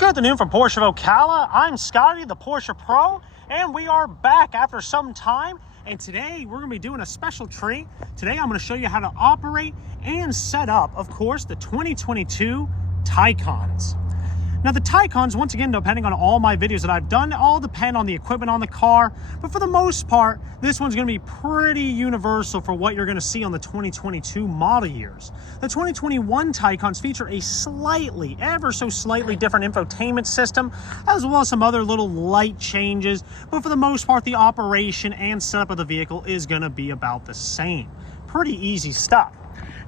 Good afternoon from Porsche Ocala. I'm Scotty, the Porsche Pro, and we are back after some time. And today we're going to be doing a special treat. Today I'm going to show you how to operate and set up, of course, the 2022 Taycans. Now the Taycans, once again, depending on all my videos that I've done, all depend on the equipment on the car. But for the most part, this one's going to be pretty universal for what you're going to see on the 2022 model years. The 2021 Taycans feature a slightly, ever so slightly different infotainment system, as well as some other little light changes. But for the most part, the operation and setup of the vehicle is going to be about the same. Pretty easy stuff.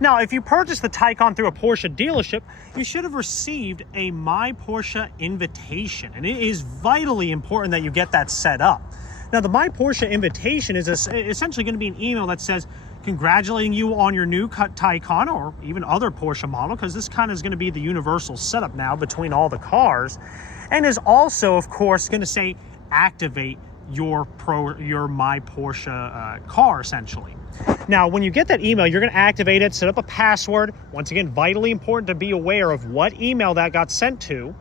Now, if you purchase the Taycan through a Porsche dealership, you should have received a My Porsche invitation, and it is vitally important that you get that set up. Now, the My Porsche invitation is essentially going to be an email that says, congratulating you on your new Taycan or even other Porsche model, because this kind of is going to be the universal setup now between all the cars, and is also, of course, going to say, activate your My Porsche car, essentially. Now, when you get that email, you're going to activate it, set up a password. Once again, vitally important to be aware of what email that got sent to.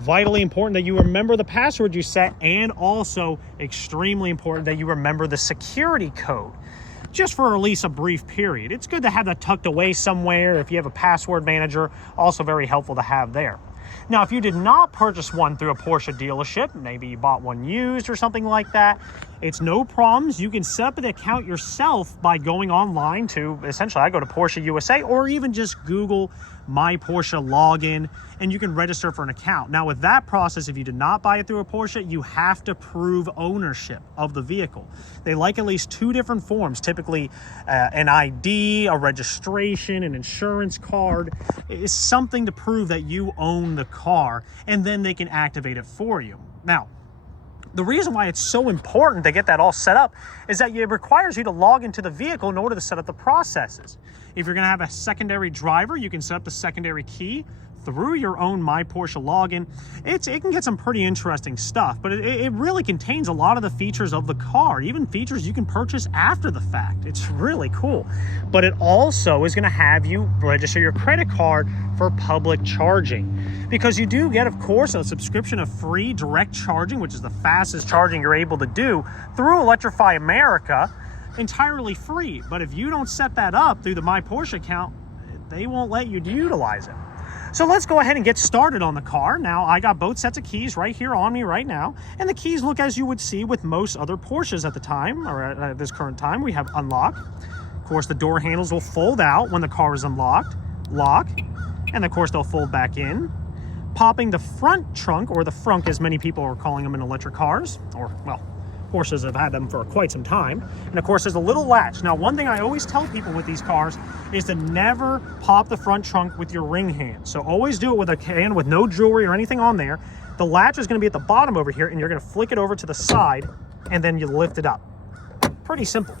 Vitally important that you remember the password you set, and also extremely important that you remember the security code, just for at least a brief period. It's good to have that tucked away somewhere if you have a password manager, also very helpful to have there. Now, if you did not purchase one through a Porsche dealership, maybe you bought one used or something like that, it's no problems. You can set up an account yourself by going online to, essentially, I go to Porsche USA, or even just Google My Porsche login, and you can register for an account. Now, with that process, if you did not buy it through a Porsche, you have to prove ownership of the vehicle. They like at least two different forms, typically an ID, a registration, an insurance card. It's something to prove that you own the car, and then they can activate it for you. Now, the reason why it's so important to get that all set up is that it requires you to log into the vehicle in order to set up the processes. If you're going to have a secondary driver, you can set up the secondary key through your own My Porsche login. It can get some pretty interesting stuff, but it really contains a lot of the features of the car, even features you can purchase after the fact. It's really cool. But it also is going to have you register your credit card for public charging, because you do get, of course, a subscription of free direct charging, which is the fastest charging you're able to do through Electrify America, entirely free. But if you don't set that up through the My Porsche account, they won't let you utilize it. So let's go ahead and get started on the car. Now, I got both sets of keys right here on me right now, and the keys look as you would see with most other Porsches at the time, or at this current time. We have unlock. Of course, the door handles will fold out when the car is unlocked, lock, and of course they'll fold back in. Popping the front trunk, or the frunk as many people are calling them in electric cars, or, well, Porsches have had them for quite some time. And of course, there's a little latch. Now, one thing I always tell people with these cars is to never pop the front trunk with your ring hand. So always do it with a hand with no jewelry or anything on there. The latch is going to be at the bottom over here, and you're going to flick it over to the side, and then you lift it up. Pretty simple.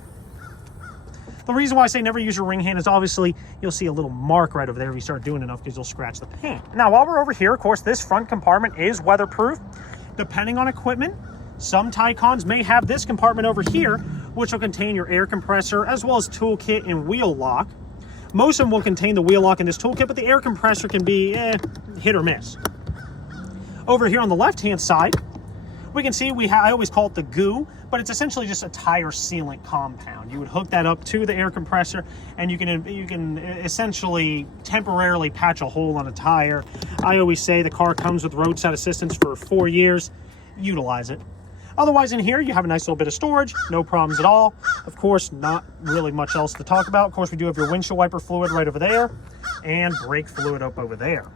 The reason why I say never use your ring hand is obviously you'll see a little mark right over there if you start doing enough, because you'll scratch the paint. Now, while we're over here, of course, this front compartment is weatherproof. Depending on equipment, some Taycans may have this compartment over here, which will contain your air compressor as well as toolkit and wheel lock. Most of them will contain the wheel lock in this toolkit, but the air compressor can be hit or miss. Over here on the left-hand side, we can see I always call it the goo, but it's essentially just a tire sealant compound. You would hook that up to the air compressor, and you can essentially temporarily patch a hole on a tire. I always say the car comes with roadside assistance for 4 years. Utilize it. Otherwise, in here, you have a nice little bit of storage, no problems at all. Of course, not really much else to talk about. Of course, we do have your windshield wiper fluid right over there, and brake fluid up over there.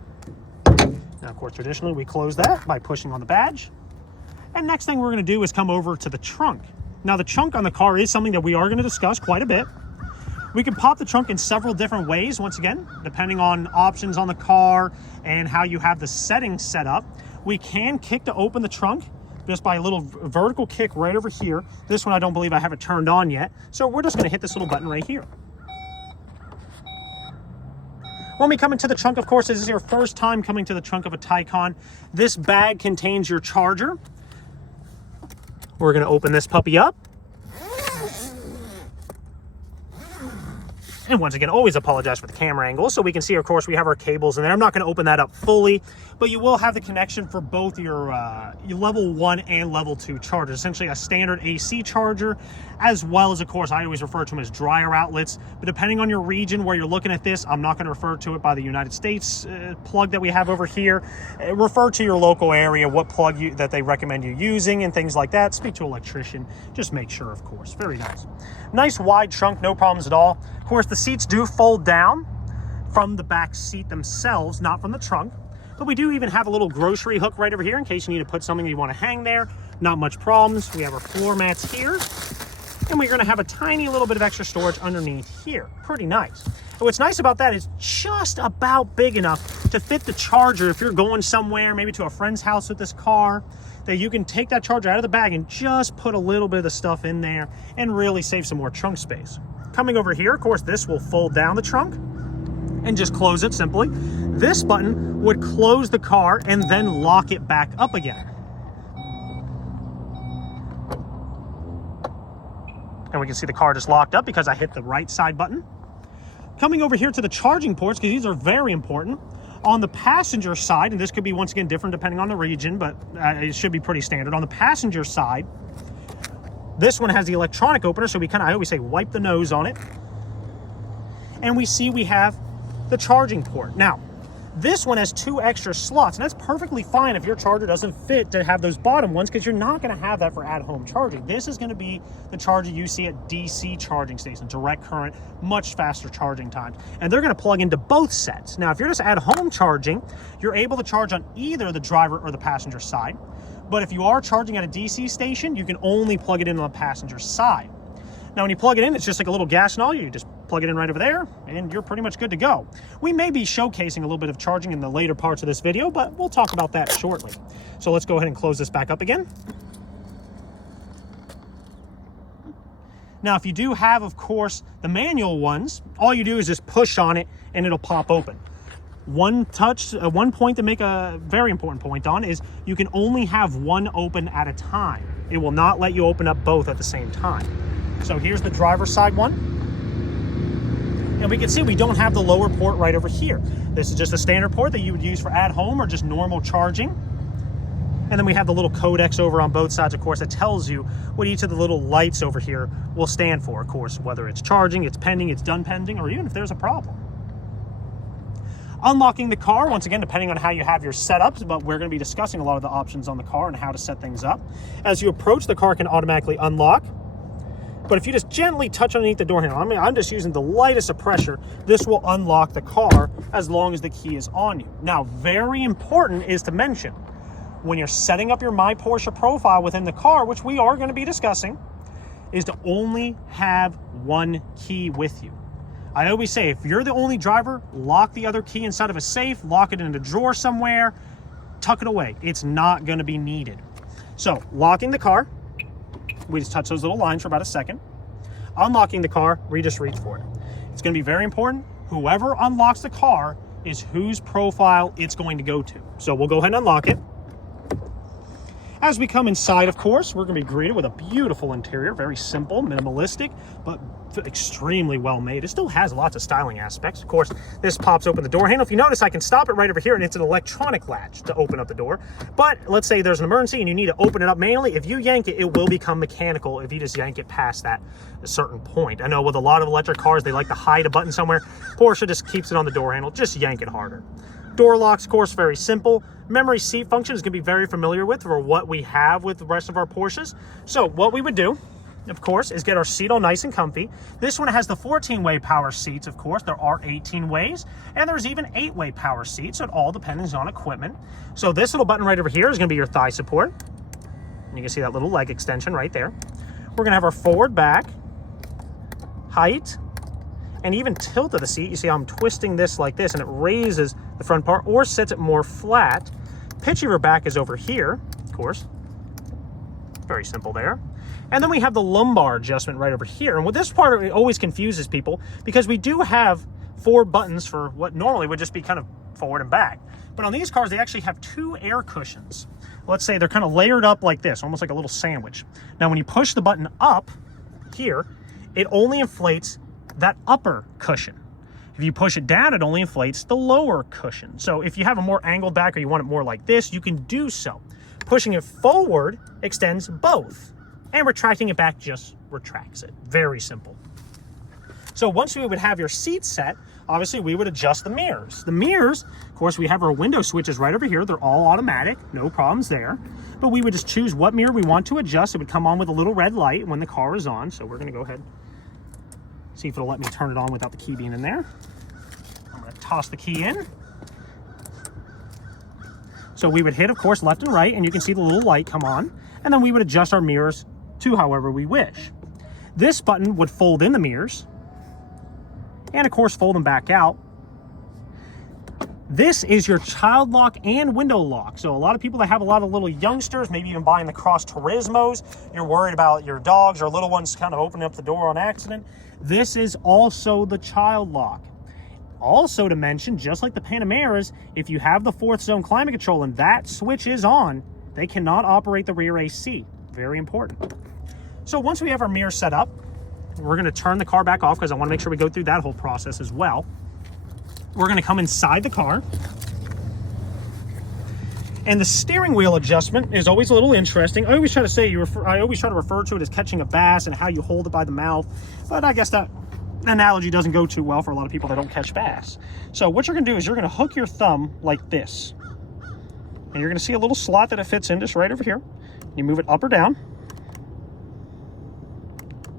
Now, of course, traditionally, we close that by pushing on the badge. And next thing we're going to do is come over to the trunk. Now, the trunk on the car is something that we are going to discuss quite a bit. We can pop the trunk in several different ways, once again, depending on options on the car and how you have the settings set up. We can kick to open the trunk just by a little vertical kick right over here. This one, I don't believe I have it turned on yet. So we're just going to hit this little button right here. When we come into the trunk, of course, this is your first time coming to the trunk of a Taycan. This bag contains your charger. We're going to open this puppy up. And once again, always apologize for the camera angle. So we can see, of course, we have our cables in there. I'm not going to open that up fully, but you will have the connection for both your level 1 and level 2 chargers. Essentially a standard AC charger, as well as, of course, I always refer to them as dryer outlets. But depending on your region where you're looking at this, I'm not going to refer to it by the United States plug that we have over here. Refer to your local area, what plug that they recommend you using and things like that. Speak to an electrician. Just make sure, of course. Very nice. Nice wide trunk, no problems at all. Of course, the seats do fold down from the back seat themselves, not from the trunk. But we do even have a little grocery hook right over here in case you need to put something you want to hang there. Not much problems. We have our floor mats here. And we're going to have a tiny little bit of extra storage underneath here. Pretty nice. And what's nice about that is just about big enough to fit the charger if you're going somewhere, maybe to a friend's house with this car, that you can take that charger out of the bag and just put a little bit of the stuff in there and really save some more trunk space. Coming over here, of course, this will fold down the trunk and just close it simply. This button would close the car and then lock it back up again. And we can see the car just locked up because I hit the right side button. Coming over here to the charging ports, because these are very important. On the passenger side, and this could be once again different depending on the region, but it should be pretty standard. On the passenger side, this one has the electronic opener, so I always say wipe the nose on it. And we see we have the charging port. Now, this one has 2 extra slots, and that's perfectly fine if your charger doesn't fit to have those bottom ones, because you're not going to have that for at-home charging. This is going to be the charger you see at DC charging stations, direct current, much faster charging times. And they're going to plug into both sets. Now, if you're just at-home charging, you're able to charge on either the driver or the passenger side. But if you are charging at a DC station, you can only plug it in on the passenger side. Now, when you plug it in, it's just like a little gas nozzle. You just plug it in right over there, and you're pretty much good to go. We may be showcasing a little bit of charging in the later parts of this video, but we'll talk about that shortly. So let's go ahead and close this back up again. Now, if you do have, of course, the manual ones, all you do is just push on it, and it'll pop open. One point to make a very important point on is you can only have one open at a time. It will not let you open up both at the same time. So here's the driver's side one. And we can see we don't have the lower port right over here. This is just a standard port that you would use for at home or just normal charging. And then we have the little codecs over on both sides, of course, that tells you what each of the little lights over here will stand for, of course, whether it's charging, it's pending, it's done pending, or even if there's a problem. Unlocking the car, once again, depending on how you have your setups, but we're going to be discussing a lot of the options on the car and how to set things up. As you approach, the car can automatically unlock. But if you just gently touch underneath the door handle, I'm just using the lightest of pressure, this will unlock the car as long as the key is on you. Now, very important is to mention, when you're setting up your My Porsche profile within the car, which we are going to be discussing, is to only have one key with you. I always say, if you're the only driver, lock the other key inside of a safe, lock it in a drawer somewhere, tuck it away. It's not going to be needed. So, locking the car, we just touch those little lines for about a second. Unlocking the car, we just reach for it. It's going to be very important. Whoever unlocks the car is whose profile it's going to go to. So we'll go ahead and unlock it. As we come inside, of course, we're going to be greeted with a beautiful interior, very simple, minimalistic, but extremely well made. It still has lots of styling aspects. Of course, this pops open the door handle. If you notice, I can stop it right over here, and it's an electronic latch to open up the door. But let's say there's an emergency and you need to open it up manually. If you yank it, it will become mechanical if you just yank it past that a certain point. I know with a lot of electric cars, they like to hide a button somewhere. Porsche just keeps it on the door handle. Just yank it harder. Door locks, of course, very simple. Memory seat function is going to be very familiar with for what we have with the rest of our Porsches. So what we would do, of course, is get our seat all nice and comfy. This one has the 14-way power seats, of course. There are 18 ways, and there's even 8-way power seats, so it all depends on equipment. So this little button right over here is going to be your thigh support. And you can see that little leg extension right there. We're going to have our forward, back, height, and even tilt of the seat. You see how I'm twisting this like this, and it raises the front part or sets it more flat. Pitch of your back is over here, of course. Very simple there. And then we have the lumbar adjustment right over here. And with this part, it always confuses people because we do have 4 buttons for what normally would just be kind of forward and back. But on these cars, they actually have 2 air cushions. Let's say they're kind of layered up like this, almost like a little sandwich. Now, when you push the button up here, it only inflates that upper cushion. If you push it down, it only inflates the lower cushion. So if you have a more angled back or you want it more like this, you can do so. Pushing it forward extends both, and retracting it back just retracts it. Very simple. So once we would have your seat set, obviously we would adjust the mirrors. The mirrors, of course, we have our window switches right over here. They're all automatic, no problems there. But we would just choose what mirror we want to adjust. It would come on with a little red light when the car is on. So we're gonna go ahead, see if it'll let me turn it on without the key being in there. I'm gonna toss the key in. So we would hit, of course, left and right, and you can see the little light come on. And then we would adjust our mirrors to however we wish. This button would fold in the mirrors, and of course fold them back out. This is your child lock and window lock. So a lot of people that have a lot of little youngsters, maybe even buying the Cross Turismos, you're worried about your dogs or little ones kind of opening up the door on accident. This is also the child lock. Also to mention, just like the Panameras, if you have the 4th zone climate control and that switch is on, they cannot operate the rear AC. Very important. So once we have our mirror set up, we're going to turn the car back off because I want to make sure we go through that whole process as well. We're going to come inside the car. And the steering wheel adjustment is always a little interesting. I always try to say, I always try to refer to it as catching a bass and how you hold it by the mouth. But I guess that analogy doesn't go too well for a lot of people that don't catch bass. So what you're going to do is you're going to hook your thumb like this. And you're going to see a little slot that it fits in just right over here. You move it up or down.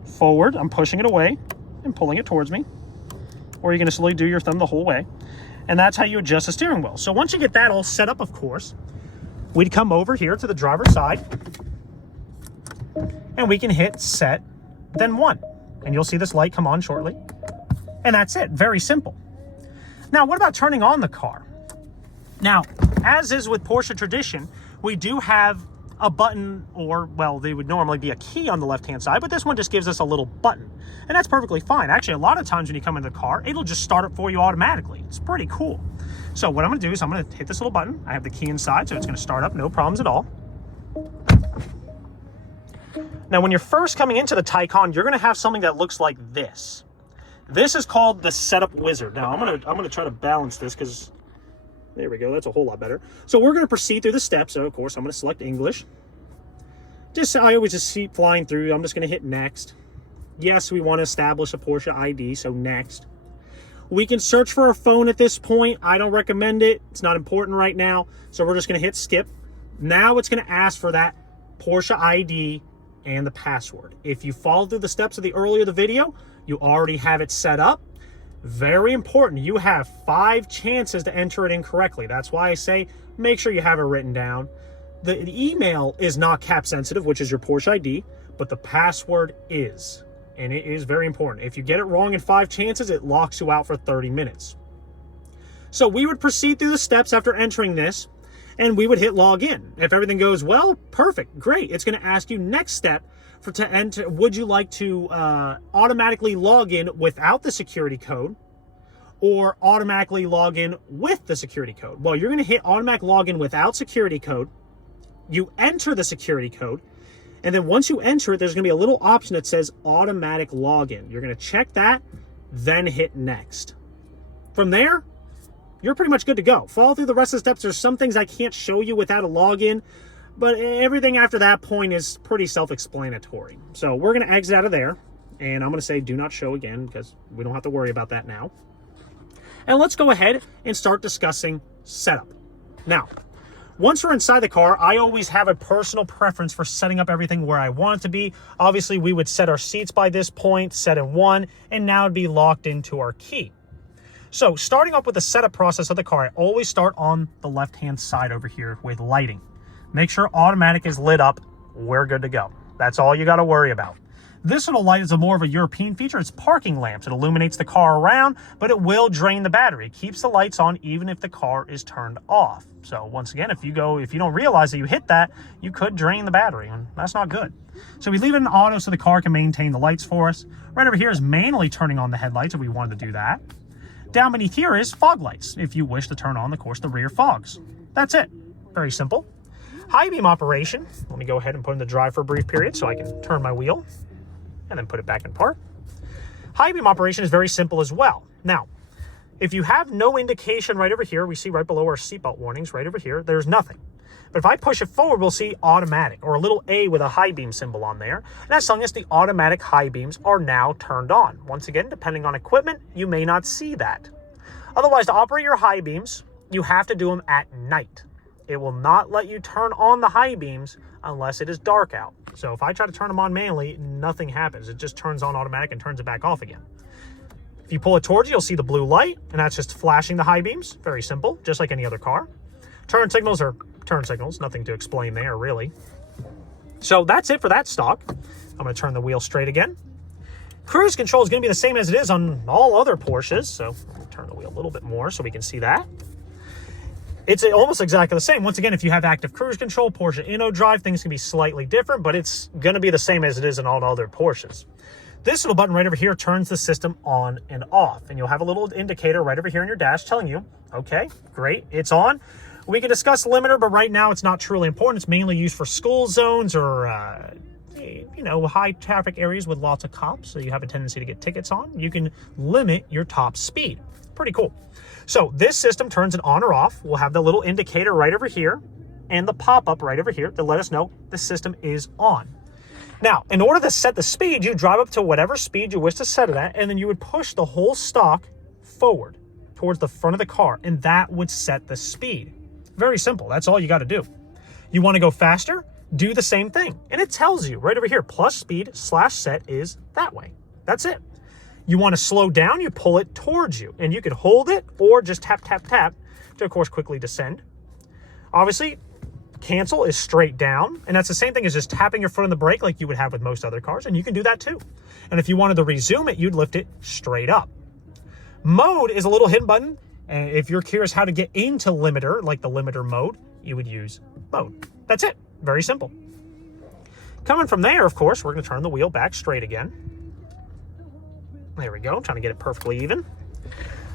Forward, I'm pushing it away and pulling it towards me. Or you're going to slowly do your thumb the whole way. And that's how you adjust the steering wheel. So once you get that all set up, of course, we'd come over here to the driver's side and we can hit set, then 1. And you'll see this light come on shortly. And that's it, very simple. Now, what about turning on the car? Now, as is with Porsche tradition, we do have a button, or, well, they would normally be a key on the left-hand side, but this one just gives us a little button. And that's perfectly fine. Actually, a lot of times when you come into the car, it'll just start it for you automatically. It's pretty cool. So what I'm going to do is I'm going to hit this little button. I have the key inside, so it's going to start up, no problems at all. Now, when you're first coming into the Taycan, you're going to have something that looks like this. This is called the Setup Wizard. Now, I'm going to try to balance this because there we go. That's a whole lot better. So we're going to proceed through the steps. So, of course, I'm going to select English. I always just keep flying through. I'm just going to hit next. Yes, we want to establish a Porsche ID, so next. We can search for a phone at this point. I don't recommend it. It's not important right now. So we're just going to hit skip. Now it's going to ask for that Porsche ID and the password. If you follow through the steps of the earlier of the video, you already have it set up. Very important. You have 5 chances to enter it incorrectly. That's why I say make sure you have it written down. The email is not cap sensitive, which is your Porsche ID, but the password is. And it is very important. If you get it wrong in 5 chances, it locks you out for 30 minutes. So we would proceed through the steps after entering this, and we would hit login. If everything goes well, perfect, great. It's going to ask you next step to enter. Would you like to automatically log in without the security code or automatically log in with the security code? Well, you're going to hit automatic login without security code. You enter the security code, and then once you enter it, there's going to be a little option that says automatic login. You're going to check that, then hit next. From there, you're pretty much good to go. Follow through the rest of the steps. There's some things I can't show you without a login, but everything after that point is pretty self-explanatory. So we're going to exit out of there, and I'm going to say do not show again because we don't have to worry about that now. And let's go ahead and start discussing setup. Now, once we're inside the car, I always have a personal preference for setting up everything where I want it to be. Obviously, we would set our seats by this point, set in 1, and now it'd be locked into our key. So starting up with the setup process of the car, I always start on the left-hand side over here with lighting. Make sure automatic is lit up. We're good to go. That's all you got to worry about. This little light is more of a European feature. It's parking lamps. It illuminates the car around, but it will drain the battery. It keeps the lights on even if the car is turned off. So once again, if you don't realize that you hit that, you could drain the battery, and that's not good. So we leave it in auto so the car can maintain the lights for us. Right over here is manually turning on the headlights if we wanted to do that. Down beneath here is fog lights if you wish to turn on, of course, the rear fogs. That's it. Very simple. High beam operation. Let me go ahead and put in the drive for a brief period so I can turn my wheel and then put it back in park. High beam operation is very simple as well. Now, if you have no indication right over here, we see right below our seatbelt warnings right over here, there's nothing. But if I push it forward, we'll see automatic, or a little A with a high beam symbol on there. And that's telling us the automatic high beams are now turned on. Once again, depending on equipment, you may not see that. Otherwise, to operate your high beams, you have to do them at night. It will not let you turn on the high beams unless it is dark out. So if I try to turn them on manually, nothing happens. It just turns on automatic and turns it back off again. If you pull it towards you, you'll see the blue light, and that's just flashing the high beams. Very simple, just like any other car. Turn signals are turn signals, nothing to explain there, really. So that's it for that stock. I'm going to turn the wheel straight again. Cruise control is going to be the same as it is on all other Porsches, so I'll turn the wheel a little bit more so we can see that. It's almost exactly the same. Once again, if you have active cruise control, Porsche InnoDrive, things can be slightly different, but it's going to be the same as it is in all other Porsches. This little button right over here turns the system on and off, and you'll have a little indicator right over here in your dash telling you, okay, great, it's on. We can discuss limiter, but right now it's not truly important. It's mainly used for school zones or, high traffic areas with lots of cops, so you have a tendency to get tickets on. You can limit your top speed. Pretty cool. So this system turns it on or off. We'll have the little indicator right over here and the pop-up right over here to let us know the system is on. Now, in order to set the speed, you drive up to whatever speed you wish to set it at, and then you would push the whole stock forward towards the front of the car, and that would set the speed. Very simple. That's all you got to do. You want to go faster? Do the same thing. And it tells you right over here, plus speed / set is that way. That's it. You want to slow down, you pull it towards you, and you can hold it or just tap, tap, tap to, of course, quickly descend. Obviously, cancel is straight down, and that's the same thing as just tapping your foot on the brake like you would have with most other cars, and you can do that too. And if you wanted to resume it, you'd lift it straight up. Mode is a little hidden button, and if you're curious how to get into limiter, like the limiter mode, you would use mode. That's it. Very simple. Coming from there, of course, we're going to turn the wheel back straight again. There we go. I'm trying to get it perfectly even.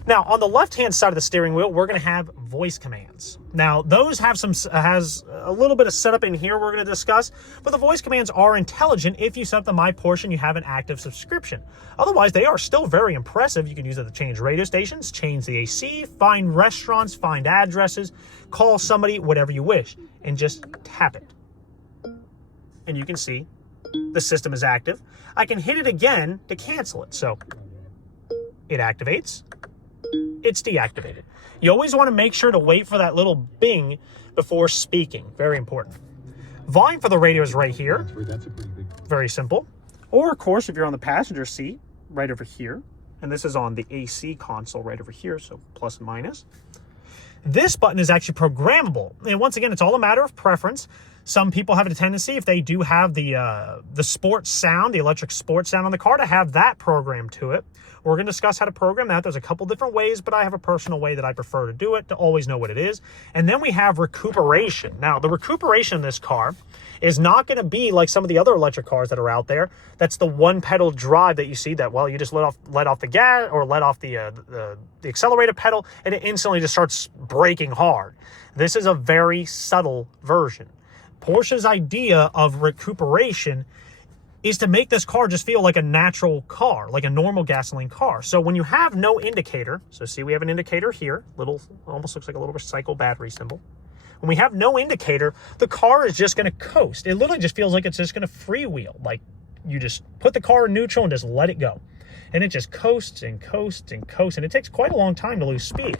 Now, on the left-hand side of the steering wheel, we're going to have voice commands. Now, those have has a little bit of setup in here we're going to discuss, but the voice commands are intelligent if you set up the My Porsche and you have an active subscription. Otherwise, they are still very impressive. You can use it to change radio stations, change the AC, find restaurants, find addresses, call somebody, whatever you wish, and just tap it. And you can see the system is active. I can hit it again to cancel it. So it activates. It's deactivated. You always want to make sure to wait for that little bing before speaking. Very important. Volume for the radio is right here. That's a pretty big. Very simple. Or, of course, if you're on the passenger seat, right over here. And this is on the AC console right over here, so plus and minus. This button is actually programmable. And once again, it's all a matter of preference. Some people have a tendency, if they do have the sports sound, the electric sports sound on the car, to have that programmed to it. We're going to discuss how to program that. There's a couple different ways, but I have a personal way that I prefer to do it to always know what it is. And then we have recuperation. Now, the recuperation in this car is not going to be like some of the other electric cars that are out there. That's the one pedal drive that you see that, well, you just let off the gas or let off the accelerator pedal, and it instantly just starts braking hard. This is a very subtle version. Porsche's idea of recuperation is to make this car just feel like a natural car, like a normal gasoline car. So when you have no indicator, so see we have an indicator here, almost looks like a little recycle battery symbol. When we have no indicator, the car is just going to coast. It literally just feels like it's just going to freewheel. Like you just put the car in neutral and just let it go. And it just coasts and coasts and coasts. And it takes quite a long time to lose speed.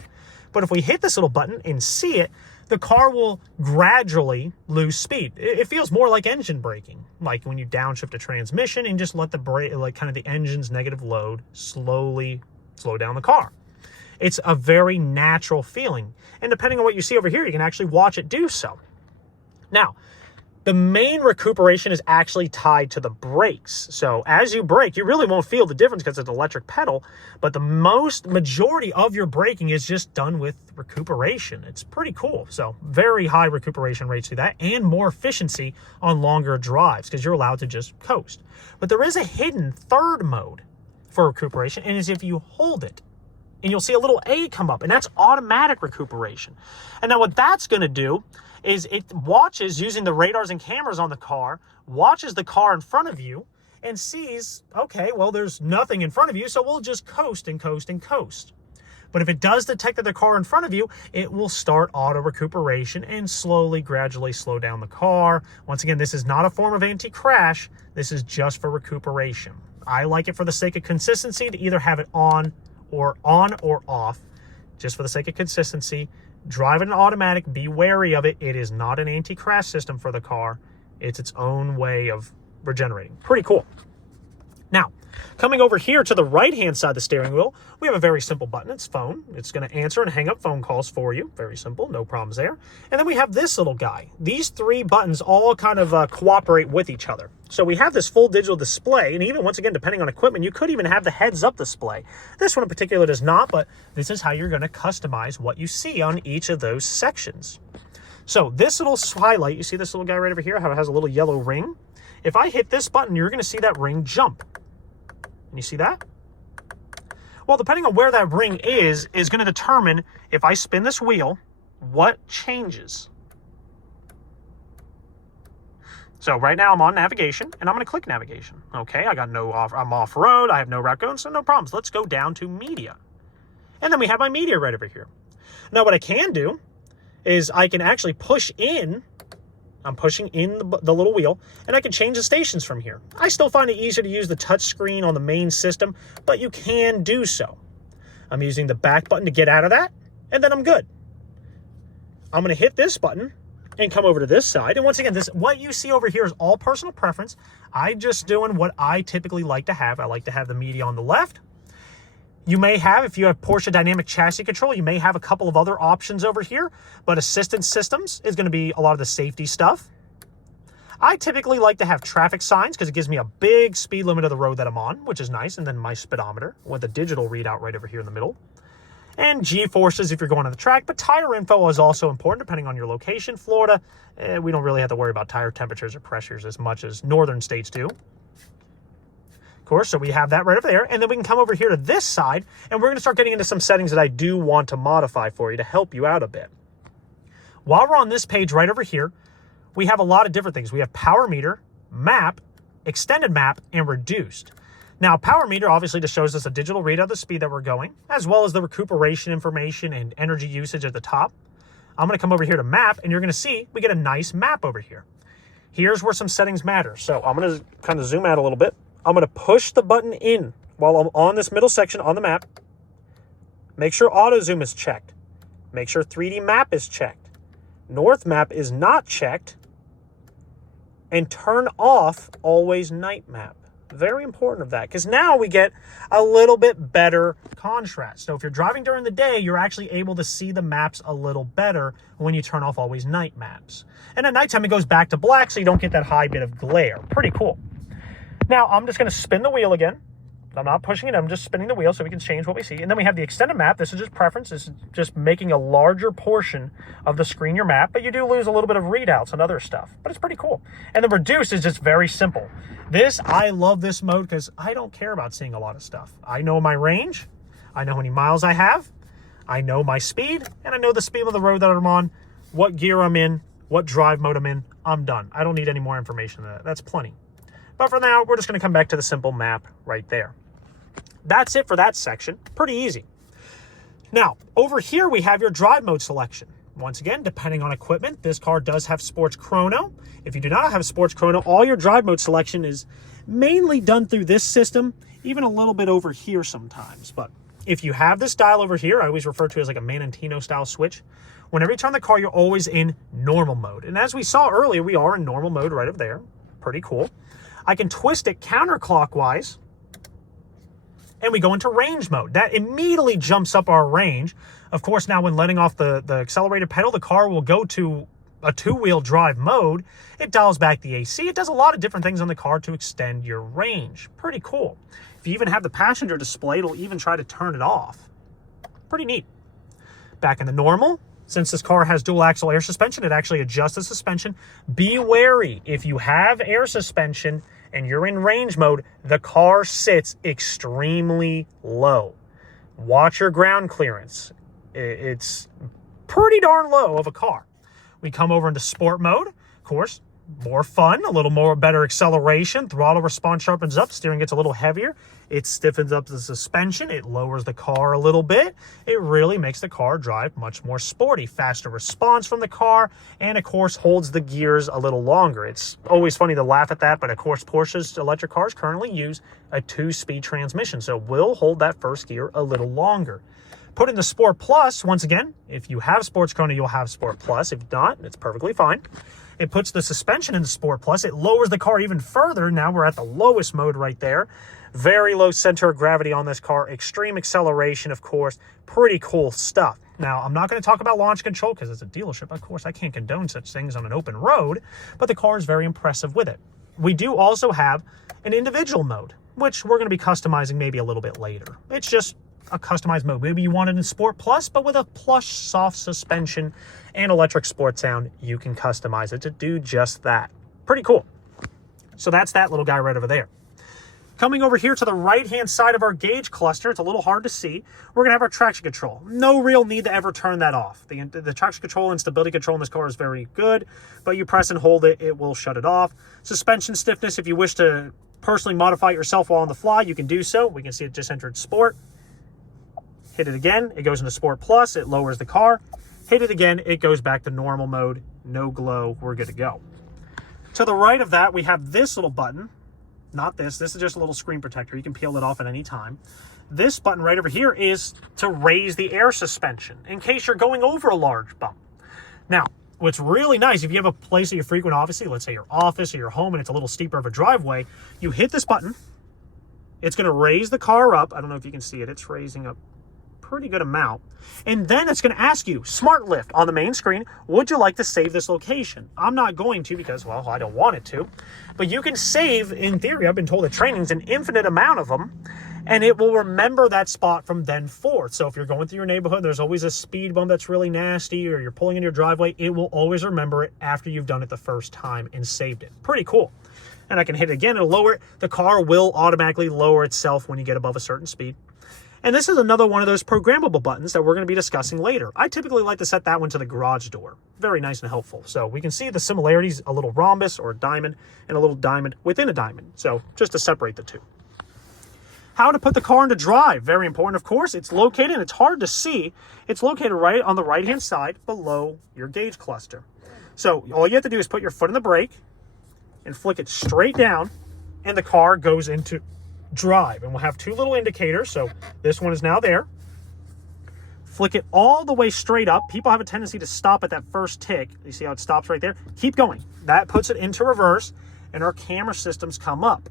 But if we hit this little button and see it, the car will gradually lose speed. It feels more like engine braking, like when you downshift a transmission and just let the brake, like kind of the engine's negative load, slowly slow down the car. It's a very natural feeling. And depending on what you see over here, you can actually watch it do so. Now, the main recuperation is actually tied to the brakes. So as you brake, you really won't feel the difference because it's an electric pedal, but the majority of your braking is just done with recuperation. It's pretty cool. So very high recuperation rates through that and more efficiency on longer drives because you're allowed to just coast. But there is a hidden third mode for recuperation, and is if you hold it. And you'll see a little A come up, and that's automatic recuperation. And now what that's going to do is it watches, using the radars and cameras on the car, watches the car in front of you, and sees, okay, well, there's nothing in front of you, so we'll just coast and coast and coast. But if it does detect that the car in front of you, it will start auto recuperation and slowly, gradually slow down the car. Once again, this is not a form of anti-crash. This is just for recuperation. I like it for the sake of consistency to either have it on or off, just for the sake of consistency. Drive it in automatic, be wary of it. It is not an anti-crash system for the car. It's its own way of regenerating. Pretty cool. Now, coming over here to the right-hand side of the steering wheel, we have a very simple button. It's phone. It's going to answer and hang up phone calls for you. Very simple, no problems there. And then we have this little guy. These three buttons all kind of cooperate with each other. So we have this full digital display, and even once again, depending on equipment, you could even have the heads-up display. This one in particular does not, but this is how you're going to customize what you see on each of those sections. So this little highlight, you see this little guy right over here, how it has a little yellow ring? If I hit this button, you're going to see that ring jump. And you see that? Well, depending on where that ring is going to determine, if I spin this wheel, what changes. So right now I'm on navigation, and I'm going to click navigation. Okay, I'm off-road, I have no route going, so no problems. Let's go down to media. And then we have my media right over here. Now what I can do is I can actually push in. I'm pushing in the little wheel, and I can change the stations from here. I still find it easier to use the touch screen on the main system, but you can do so. I'm using the back button to get out of that, and then I'm good. I'm going to hit this button and come over to this side. And once again, what you see over here is all personal preference. I'm just doing what I typically like to have. I like to have the media on the left. You may have, if you have Porsche Dynamic Chassis Control, you may have a couple of other options over here, but assistance systems is going to be a lot of the safety stuff. I typically like to have traffic signs because it gives me a big speed limit of the road that I'm on, which is nice, and then my speedometer with a digital readout right over here in the middle. And G-forces if you're going on the track, but tire info is also important depending on your location. Florida, we don't really have to worry about tire temperatures or pressures as much as northern states do. Course, so we have that right over there, and then we can come over here to this side, and we're going to start getting into some settings that I do want to modify for you to help you out a bit. While we're on this page right over here, we have a lot of different things. We have power meter, map, extended map, and reduced. Now, power meter obviously just shows us a digital readout of the speed that we're going, as well as the recuperation information and energy usage at the top. I'm going to come over here to map, and you're going to see we get a nice map over here. Here's where some settings matter. So I'm going to kind of zoom out a little bit. I'm going to push the button in while I'm on this middle section on the map. Make sure auto zoom is checked. Make sure 3D map is checked. North map is not checked. And turn off always night map. Very important of that, because now we get a little bit better contrast. So if you're driving during the day, you're actually able to see the maps a little better when you turn off always night maps. And at nighttime, it goes back to black, so you don't get that high bit of glare. Pretty cool. Now, I'm just going to spin the wheel again. I'm not pushing it. I'm just spinning the wheel so we can change what we see. And then we have the extended map. This is just preference. This is just making a larger portion of the screen your map, but you do lose a little bit of readouts and other stuff, but it's pretty cool. And the reduce is just very simple. I love this mode because I don't care about seeing a lot of stuff. I know my range. I know how many miles I have. I know my speed, and I know the speed of the road that I'm on, what gear I'm in, what drive mode I'm in. I'm done. I don't need any more information than that. That's plenty. But for now, we're just going to come back to the simple map right there. That's it for that section. Pretty easy. Now, over here, we have your drive mode selection. Once again, depending on equipment, this car does have sports chrono. If you do not have sports chrono, all your drive mode selection is mainly done through this system, even a little bit over here sometimes. But if you have this dial over here, I always refer to it as like a Manantino style switch. Whenever you turn the car, you're always in normal mode. And as we saw earlier, we are in normal mode right over there. Pretty cool. I can twist it counterclockwise, and we go into range mode. That immediately jumps up our range. Of course, now when letting off the accelerator pedal, the car will go to a two-wheel drive mode. It dials back the AC. It does a lot of different things on the car to extend your range. Pretty cool. If you even have the passenger display, it'll even try to turn it off. Pretty neat. Back in the normal, since this car has dual axle air suspension, it actually adjusts the suspension. Be wary. If you have air suspension and you're in range mode, the car sits extremely low. Watch your ground clearance. It's pretty darn low of a car. We come over into sport mode. Of course, more fun, a little more better acceleration. Throttle response sharpens up, steering gets a little heavier. It stiffens up the suspension. It lowers the car a little bit. It really makes the car drive much more sporty. Faster response from the car, and of course holds the gears a little longer. It's always funny to laugh at that, but of course Porsche's electric cars currently use a 2-speed transmission, so will hold that first gear a little longer. Put in the Sport Plus, once again, if you have Sports Chrono, you'll have Sport Plus. If not, it's perfectly fine. It puts the suspension in the Sport Plus. It lowers the car even further. Now we're at the lowest mode right there. Very low center of gravity on this car. Extreme acceleration, of course. Pretty cool stuff. Now, I'm not going to talk about launch control because it's a dealership. Of course, I can't condone such things on an open road, but the car is very impressive with it. We do also have an individual mode, which we're going to be customizing maybe a little bit later. It's just a customized mode. Maybe you want it in Sport Plus, but with a plush, soft suspension and electric sport sound, you can customize it to do just that. Pretty cool. So that's that little guy right over there. Coming over here to the right-hand side of our gauge cluster, it's a little hard to see. We're going to have our traction control. No real need to ever turn that off. The traction control and stability control in this car is very good, but you press and hold it, it will shut it off. Suspension stiffness, if you wish to personally modify it yourself while on the fly, you can do so. We can see it just entered Sport. Hit it again, it goes into Sport Plus, it lowers the car. Hit it again, it goes back to normal mode, no glow, we're good to go. To the right of that, we have this little button. Not this is just a little screen protector. You can peel it off at any time. This button right over here is to raise the air suspension in case you're going over a large bump. Now, what's really nice, if you have a place that you frequent, obviously, let's say your office or your home and it's a little steeper of a driveway, you hit this button, it's going to raise the car up. I don't know if you can see it. It's raising up pretty good amount. And then it's going to ask you, Smart Lift on the main screen, would you like to save this location? I'm not going to because, well, I don't want it to. But you can save, in theory, I've been told at trainings, an infinite amount of them, and it will remember that spot from then forth. So if you're going through your neighborhood, there's always a speed bump that's really nasty, or you're pulling in your driveway, it will always remember it after you've done it the first time and saved it. Pretty cool. And I can hit it again, it'll lower it. The car will automatically lower itself when you get above a certain speed. And this is another one of those programmable buttons that we're going to be discussing later. I typically like to set that one to the garage door. Very nice and helpful. So we can see the similarities, a little rhombus or a diamond and a little diamond within a diamond. So just to separate the two. How to put the car into drive. Very important, of course. It's located, and it's hard to see. It's located right on the right-hand side below your gauge cluster. So all you have to do is put your foot in the brake and flick it straight down, and the car goes into drive. And we'll have two little indicators. So this one is now there. Flick it all the way straight up. People have a tendency to stop at that first tick. You see how it stops right there? Keep going. That puts it into reverse, and our camera systems come up.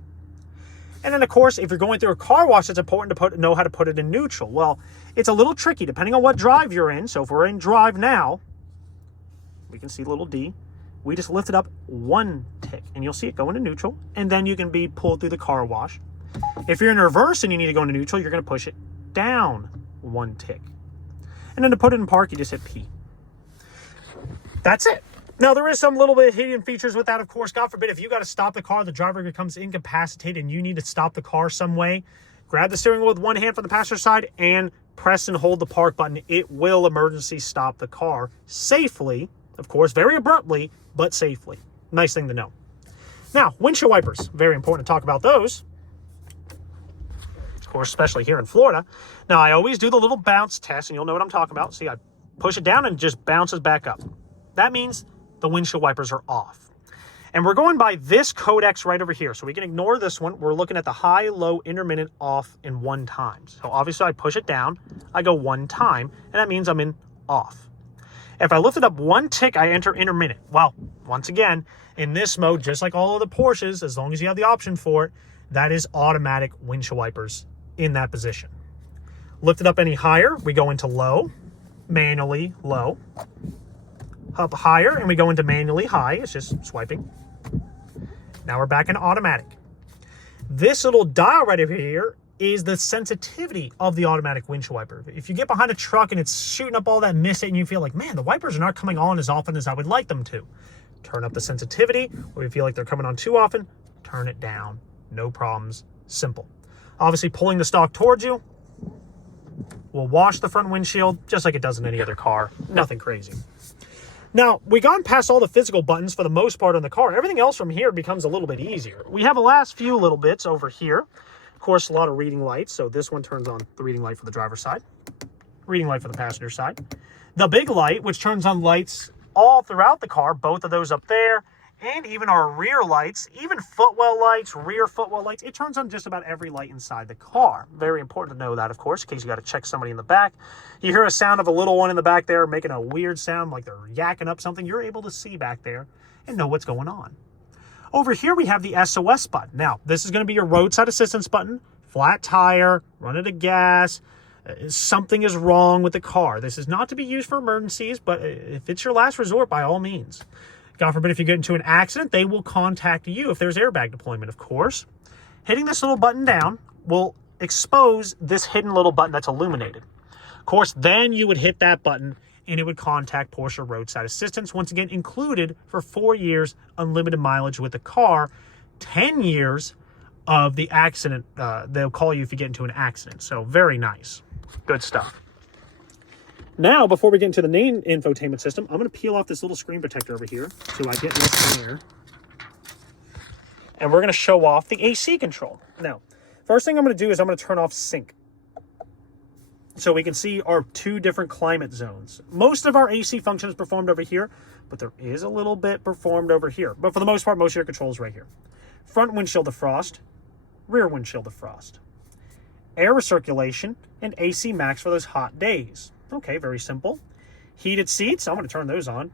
And then, of course, if you're going through a car wash, it's important to know how to put it in neutral. Well, it's a little tricky depending on what drive you're in. So if we're in drive now, we can see little D. We just lift it up one tick, and you'll see it go into neutral, and then you can be pulled through the car wash. If you're in reverse and you need to go into neutral, you're going to push it down one tick. And then to put it in park, you just hit P. That's it. Now, there is some little bit of hidden features with that, of course. God forbid, if you got to stop the car, the driver becomes incapacitated and you need to stop the car some way, grab the steering wheel with one hand from the passenger side and press and hold the park button. It will emergency stop the car safely, of course, very abruptly, but safely. Nice thing to know. Now, windshield wipers. Very important to talk about those. Of course, especially here in Florida. Now, I always do the little bounce test, and you'll know what I'm talking about. See, I push it down and it just bounces back up. That means the windshield wipers are off. And we're going by this codex right over here. So we can ignore this one. We're looking at the high, low, intermittent off in one time. So obviously I push it down, I go one time, and that means I'm in off. If I lift it up one tick, I enter intermittent. Well, once again, in this mode, just like all of the Porsches, as long as you have the option for it, that is automatic windshield wipers in that position. Lift it up any higher, we go into low, manually low. Up higher, and we go into manually high. It's just swiping. Now we're back in automatic. This little dial right over here is the sensitivity of the automatic windshield wiper. If you get behind a truck and it's shooting up all that mist and you feel like, man, the wipers are not coming on as often as I would like them to, turn up the sensitivity. Or if you feel like they're coming on too often, turn it down. No problems. Simple. Obviously, pulling the stock towards you will wash the front windshield just like it does in any other car. Nothing crazy. Now, we've gone past all the physical buttons for the most part on the car. Everything else from here becomes a little bit easier. We have the last few little bits over here. Of course, a lot of reading lights. So this one turns on the reading light for the driver's side, reading light for the passenger side. The big light, which turns on lights all throughout the car, both of those up there, and even our rear lights, even footwell lights, rear footwell lights. It turns on just about every light inside the car. Very important to know that, of course, in case you got to check somebody in the back. You hear a sound of a little one in the back there making a weird sound like they're yakking up something. You're able to see back there and know what's going on. Over here, we have the SOS button. Now, this is going to be your roadside assistance button. Flat tire, run out of gas, something is wrong with the car. This is not to be used for emergencies, but if it's your last resort, by all means. God forbid, if you get into an accident, they will contact you if there's airbag deployment, of course. Hitting this little button down will expose this hidden little button that's illuminated. Of course, then you would hit that button and it would contact Porsche Roadside Assistance, once again included for 4 years, unlimited mileage with the car, 10 years of the accident. They'll call you if you get into an accident. So very nice. Good stuff. Now, before we get into the main infotainment system, I'm going to peel off this little screen protector over here so I get less air. And we're going to show off the AC control. Now, first thing I'm going to do is I'm going to turn off sync, so we can see our 2 different climate zones. Most of our AC function is performed over here, but there is a little bit performed over here. But for the most part, most of your control is right here. Front windshield defrost, rear windshield defrost, air recirculation, and AC max for those hot days. Okay, very simple. Heated seats, I'm going to turn those on.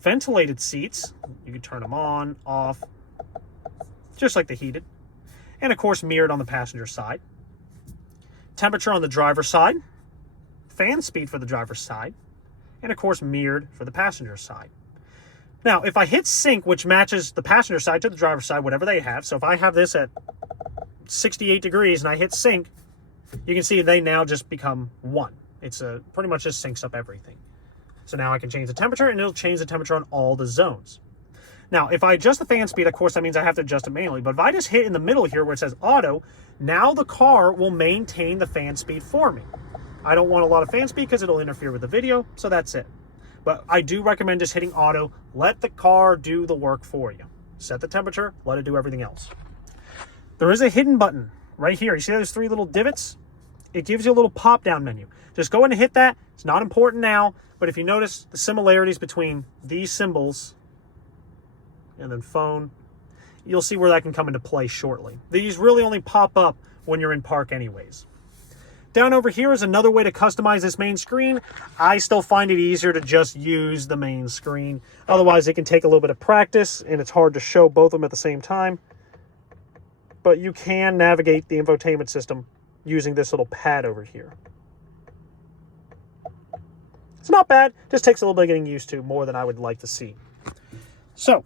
Ventilated seats, you can turn them on, off, just like the heated. And of course, mirrored on the passenger side. Temperature on the driver's side. Fan speed for the driver's side. And of course, mirrored for the passenger side. Now, if I hit sync, which matches the passenger side to the driver's side, whatever they have. So if I have this at 68 degrees and I hit sync, you can see they now just become 1. It's pretty much just syncs up everything. So now I can change the temperature and it'll change the temperature on all the zones. Now, if I adjust the fan speed, of course, that means I have to adjust it manually. But if I just hit in the middle here where it says auto, now the car will maintain the fan speed for me. I don't want a lot of fan speed because it'll interfere with the video, so that's it. But I do recommend just hitting auto. Let the car do the work for you. Set the temperature, let it do everything else. There is a hidden button right here. You see those 3 little divots? It gives you a little pop-down menu. Just go in and hit that. It's not important now, but if you notice the similarities between these symbols and then phone, you'll see where that can come into play shortly. These really only pop up when you're in park anyways. Down over here is another way to customize this main screen. I still find it easier to just use the main screen. Otherwise, it can take a little bit of practice, and it's hard to show both of them at the same time. But you can navigate the infotainment system using this little pad over here. It's not bad, just takes a little bit of getting used to, more than I would like to see. So,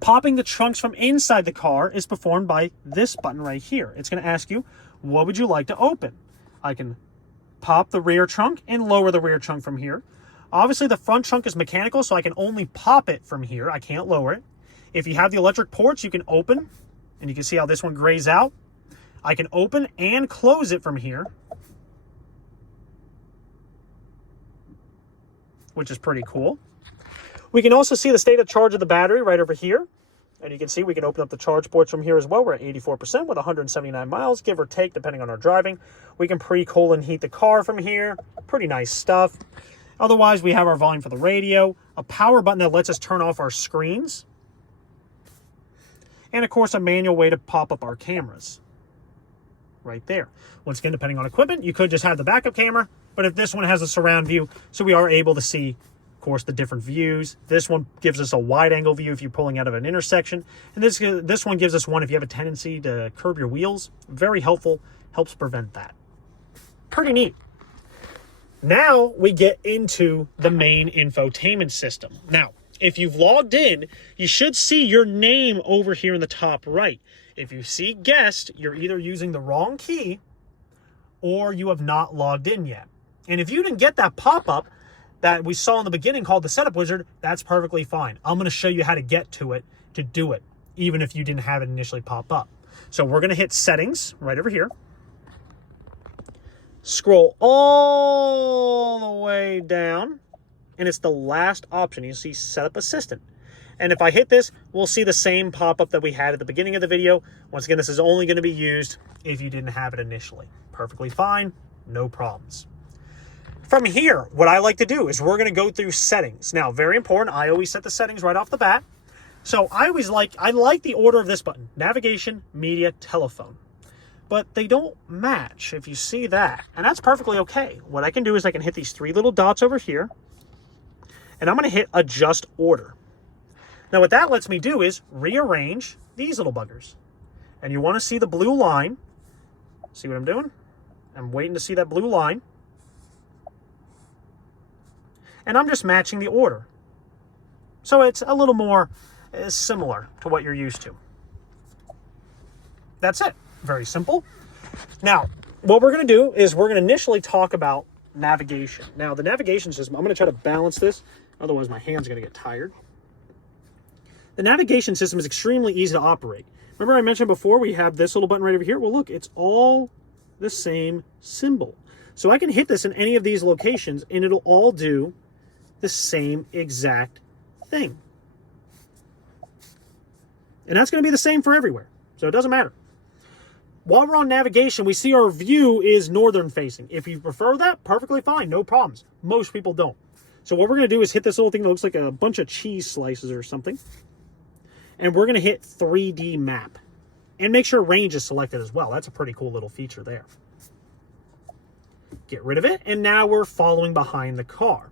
popping the trunks from inside the car is performed by this button right here. It's going to ask you, what would you like to open? I can pop the rear trunk and lower the rear trunk from here. Obviously, the front trunk is mechanical, so I can only pop it from here. I can't lower it. If you have the electric ports, you can open, and you can see how this one grays out. I can open and close it from here, which is pretty cool. We can also see the state of charge of the battery right over here. And you can see we can open up the charge ports from here as well. We're at 84% with 179 miles, give or take, depending on our driving. We can pre-cool and heat the car from here. Pretty nice stuff. Otherwise, we have our volume for the radio, a power button that lets us turn off our screens, and of course, a manual way to pop up our cameras right there. Once again, depending on equipment, you could just have the backup camera, but if this one has a surround view, so we are able to see, of course, the different views. This one gives us a wide angle view if you're pulling out of an intersection, and this one gives us one if you have a tendency to curb your wheels. Very helpful, helps prevent that. Pretty neat. Now we get into the main infotainment system. Now, if you've logged in, you should see your name over here in the top right. If you see guest, you're either using the wrong key or you have not logged in yet. And if you didn't get that pop-up that we saw in the beginning called the Setup Wizard, that's perfectly fine. I'm going to show you how to get to it to do it, even if you didn't have it initially pop up. So we're going to hit Settings right over here. Scroll all the way down and it's the last option. You see Setup Assistant. And if I hit this, we'll see the same pop-up that we had at the beginning of the video. Once again, this is only going to be used if you didn't have it initially. Perfectly fine, no problems. From here, what I like to do is we're going to go through settings. Now, very important, I always set the settings right off the bat. So I like the order of this button: navigation, media, telephone. But they don't match, if you see that. And that's perfectly okay. What I can do is I can hit these three little dots over here, and I'm going to hit adjust order. Now what that lets me do is rearrange these little buggers. And you want to see the blue line. See what I'm doing? I'm waiting to see that blue line. And I'm just matching the order. So it's a little more similar to what you're used to. That's it. Very simple. Now, what we're going to do is we're going to initially talk about navigation. Now, the navigation system, I'm going to try to balance this. Otherwise, my hand's going to get tired. The navigation system is extremely easy to operate. Remember I mentioned before we have this little button right over here? Well, look, it's all the same symbol. So I can hit this in any of these locations and it'll all do the same exact thing. And that's going to be the same for everywhere. So it doesn't matter. While we're on navigation, we see our view is northern facing. If you prefer that, perfectly fine, no problems. Most people don't. So what we're going to do is hit this little thing that looks like a bunch of cheese slices or something. And we're going to hit 3D map. And make sure range is selected as well. That's a pretty cool little feature there. Get rid of it, and now we're following behind the car.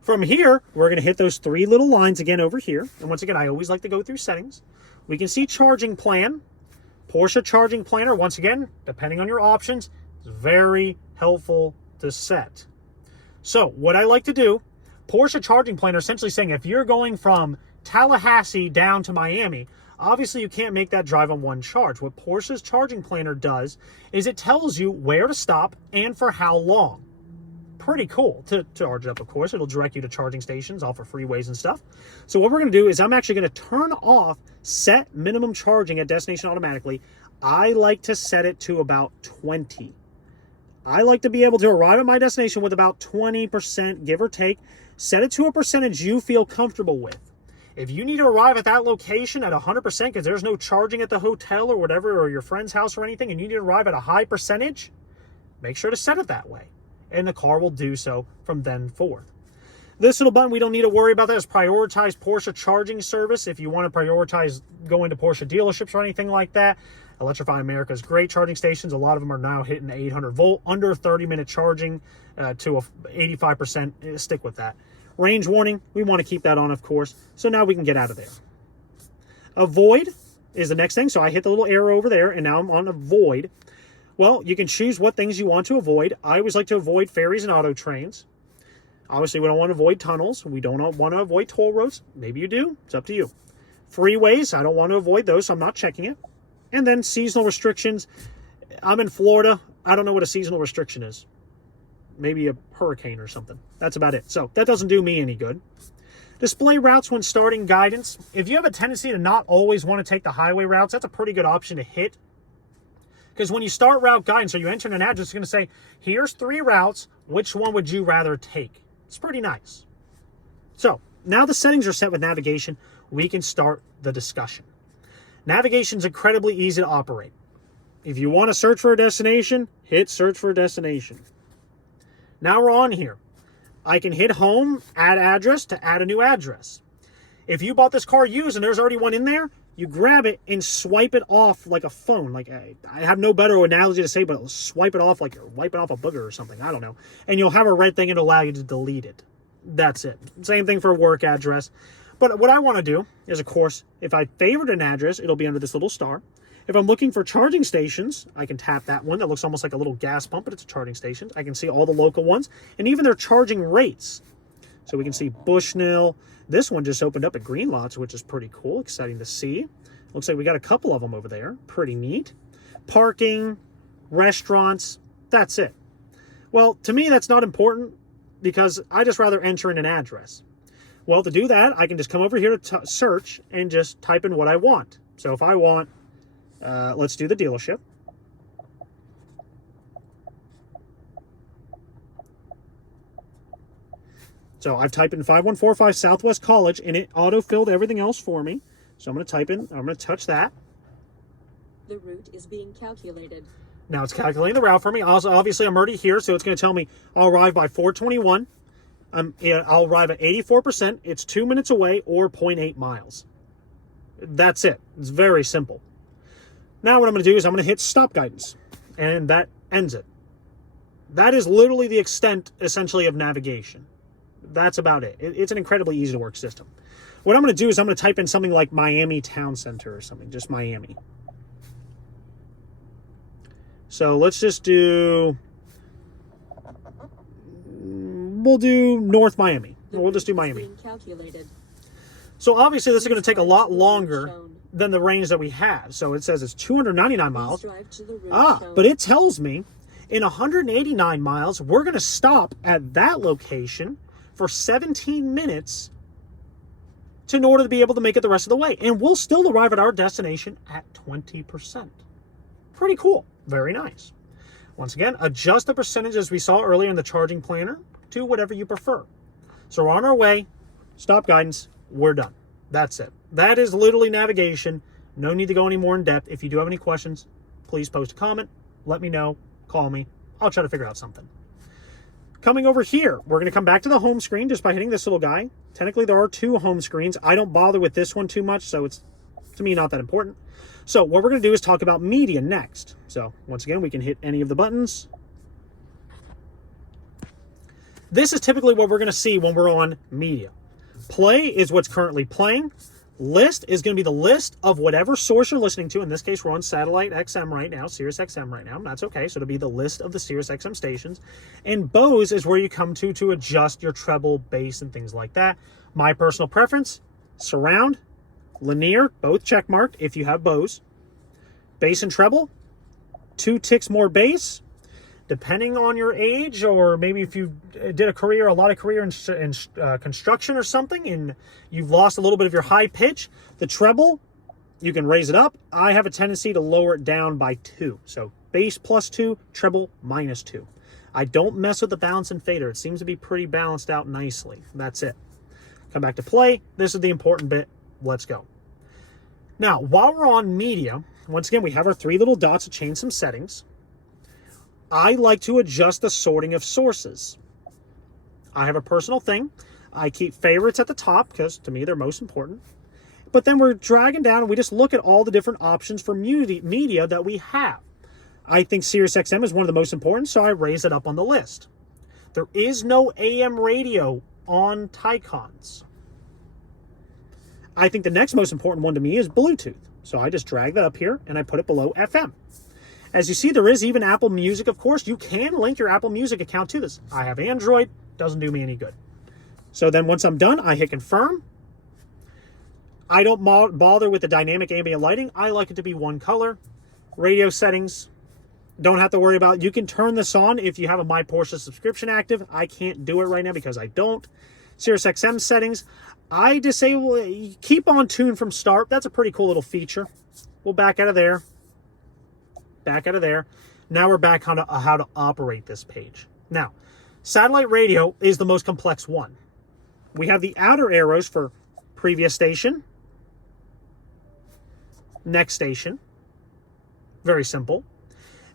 From here, we're going to hit those three little lines again over here. And once again, I always like to go through settings. We can see charging plan. Porsche charging planner, once again, depending on your options, is very helpful to set. So what I like to do, Porsche charging planner essentially saying if you're going from Tallahassee down to Miami, obviously you can't make that drive on one charge. What Porsche's charging planner does is it tells you where to stop and for how long. Pretty cool to charge up, of course. It'll direct you to charging stations off of freeways and stuff. So what we're going to do is I'm actually going to turn off set minimum charging at destination automatically. I like to set it to about 20. I like to be able to arrive at my destination with about 20%, give or take. Set it to a percentage you feel comfortable with. If you need to arrive at that location at 100% because there's no charging at the hotel or whatever, or your friend's house or anything, and you need to arrive at a high percentage, make sure to set it that way. And the car will do so from then forth. This little button, we don't need to worry about that. It's prioritize Porsche charging service. If you want to prioritize going to Porsche dealerships or anything like that, Electrify America's great charging stations. A lot of them are now hitting 800 volt, under 30-minute charging to 85%. Stick with that. Range warning, we want to keep that on, of course. So now we can get out of there. Avoid is the next thing. So I hit the little arrow over there, and now I'm on avoid. Well, you can choose what things you want to avoid. I always like to avoid ferries and auto trains. Obviously, we don't want to avoid tunnels. We don't want to avoid toll roads. Maybe you do. It's up to you. Freeways, I don't want to avoid those, so I'm not checking it. And then seasonal restrictions. I'm in Florida. I don't know what a seasonal restriction is. Maybe a hurricane or something. That's about it. So that doesn't do me any good. Display routes when starting guidance. If you have a tendency to not always want to take the highway routes, that's a pretty good option to hit. Because when you start route guidance or you enter an address, it's going to say, here's 3 routes. Which one would you rather take? It's pretty nice. So now the settings are set with navigation. We can start the discussion. Navigation is incredibly easy to operate. If you want to search for a destination, hit search for a destination. Now we're on here. I can hit home, add address to add a new address. If you bought this car used and there's already one in there, you grab it and swipe it off like a phone. Like I have no better analogy to say, but swipe it off like you're wiping off a booger or something. I don't know. And you'll have a red thing and allow you to delete it. That's it. Same thing for a work address. But what I want to do is, of course, if I favorite an address, it'll be under this little star. If I'm looking for charging stations, I can tap that one. That looks almost like a little gas pump, but it's a charging station. I can see all the local ones and even their charging rates. So we can see Bushnell. This one just opened up at Green Lots, which is pretty cool, exciting to see. Looks like we got a couple of them over there. Pretty neat. Parking, restaurants, that's it. Well, to me, that's not important because I just rather enter in an address. Well, to do that, I can just come over here to search and just type in what I want. So if I want, let's do the dealership. So I've typed in 5145 Southwest College, and it auto-filled everything else for me. So I'm going to type in, I'm going to touch that. The route is being calculated. Now it's calculating the route for me. Also, obviously, I'm already here, so it's going to tell me I'll arrive by 4:21. I'll arrive at 84%. It's 2 minutes away or 0.8 miles. That's it. It's very simple. Now what I'm going to do is I'm going to hit stop guidance, and that ends it. That is literally the extent, essentially, of navigation. That's about it. It's an incredibly easy to work system. What I'm going to do is I'm going to type in something like Miami Town Center or something, just Miami. So let's just do, we'll do North Miami. We'll just do Miami. So obviously this is going to take a lot longer than the range that we have. So it says it's 299 miles. But it tells me in 189 miles, we're going to stop at that location for 17 minutes in order to be able to make it the rest of the way. And we'll still arrive at our destination at 20%. Pretty cool. Very nice. Once again, adjust the percentage as we saw earlier in the charging planner to whatever you prefer. So we're on our way. Stop guidance. We're done. That's it. That is literally navigation. No need to go any more in depth. If you do have any questions, please post a comment. Let me know. Call me. I'll try to figure out something. Coming over here, we're going to come back to the home screen just by hitting this little guy. Technically, there are 2 home screens. I don't bother with this one too much, so it's, to me, not that important. So what we're going to do is talk about media next. So once again, we can hit any of the buttons. This is typically what we're going to see when we're on media. Play is what's currently playing. List is going to be the list of whatever source you're listening to. In this case, we're on satellite XM right now, Sirius XM right now. That's okay. So it'll be the list of the Sirius XM stations. And Bose is where you come to adjust your treble, bass, and things like that. My personal preference, surround, linear, both check marked if you have Bose. Bass and treble, 2 ticks more bass. Depending on your age, or maybe if you did a lot of career in construction or something, and you've lost a little bit of your high pitch, the treble, you can raise it up. I have a tendency to lower it down by 2. So bass +2, treble -2. I don't mess with the balance and fader. It seems to be pretty balanced out nicely. That's it. Come back to play. This is the important bit. Let's go. Now, while we're on media, once again, we have our 3 little dots to change some settings. I like to adjust the sorting of sources. I have a personal thing. I keep favorites at the top because, to me, they're most important. But then we're dragging down and we just look at all the different options for media that we have. I think Sirius XM is one of the most important, so I raise it up on the list. There is no AM radio on Taycans. I think the next most important one to me is Bluetooth. So I just drag that up here and I put it below FM. As you see, there is even Apple Music, of course. You can link your Apple Music account to this. I have Android. Doesn't do me any good. So then once I'm done, I hit confirm. I don't bother with the dynamic ambient lighting. I like it to be one color. Radio settings, don't have to worry about. You can turn this on if you have a My Porsche subscription active. I can't do it right now because I don't. Sirius XM settings, I disable, keep on tune from start. That's a pretty cool little feature. We'll back out of there. Back out of there. Now we're back on how to operate this page. Now, satellite radio is the most complex one. We have the outer arrows for previous station, next station. Very simple.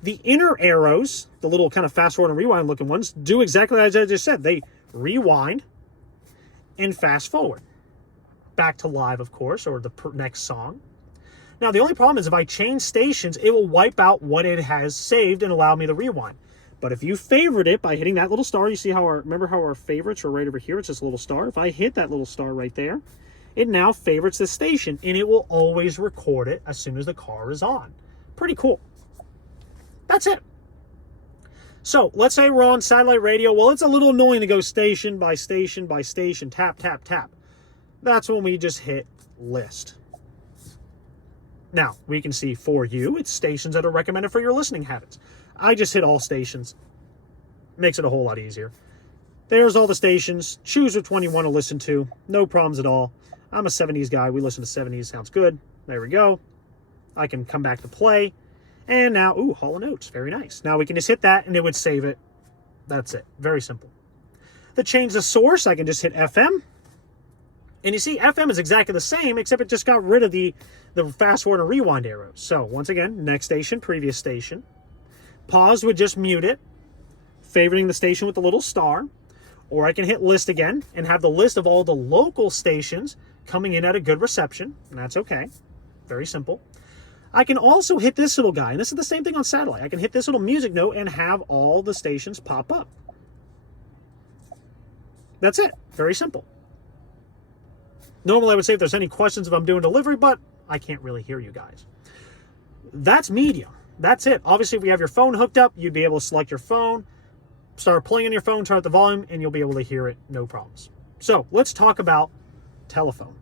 The inner arrows, the little kind of fast forward and rewind looking ones, do exactly as I just said. They rewind and fast forward. Back to live, of course, or the next song. Now, the only problem is if I change stations, it will wipe out what it has saved and allow me to rewind. But if you favorite it by hitting that little star, you see how remember how our favorites are right over here? It's this little star. If I hit that little star right there, it now favorites the station, and it will always record it as soon as the car is on. Pretty cool. That's it. So let's say we're on satellite radio. Well, it's a little annoying to go station by station by station, tap, tap, tap. That's when we just hit list. Now, we can see for you, it's stations that are recommended for your listening habits. I just hit all stations. Makes it a whole lot easier. There's all the stations. Choose which one you want to listen to. No problems at all. I'm a 70s guy. We listen to 70s. Sounds good. There we go. I can come back to play. And now, ooh, Hall & Oates. Very nice. Now we can just hit that and it would save it. That's it. Very simple. To change the source, I can just hit FM. And you see, FM is exactly the same, except it just got rid of the fast forward and rewind arrows. So once again, next station, previous station. Pause would just mute it, favoriting the station with the little star. Or I can hit list again and have the list of all the local stations coming in at a good reception. And that's okay. Very simple. I can also hit this little guy. And this is the same thing on satellite. I can hit this little music note and have all the stations pop up. That's it. Very simple. Normally I would say if there's any questions if I'm doing delivery, but I can't really hear you guys. That's medium. That's it. Obviously, if you have your phone hooked up, you'd be able to select your phone, start playing on your phone, turn up the volume, and you'll be able to hear it, no problems. So let's talk about telephone.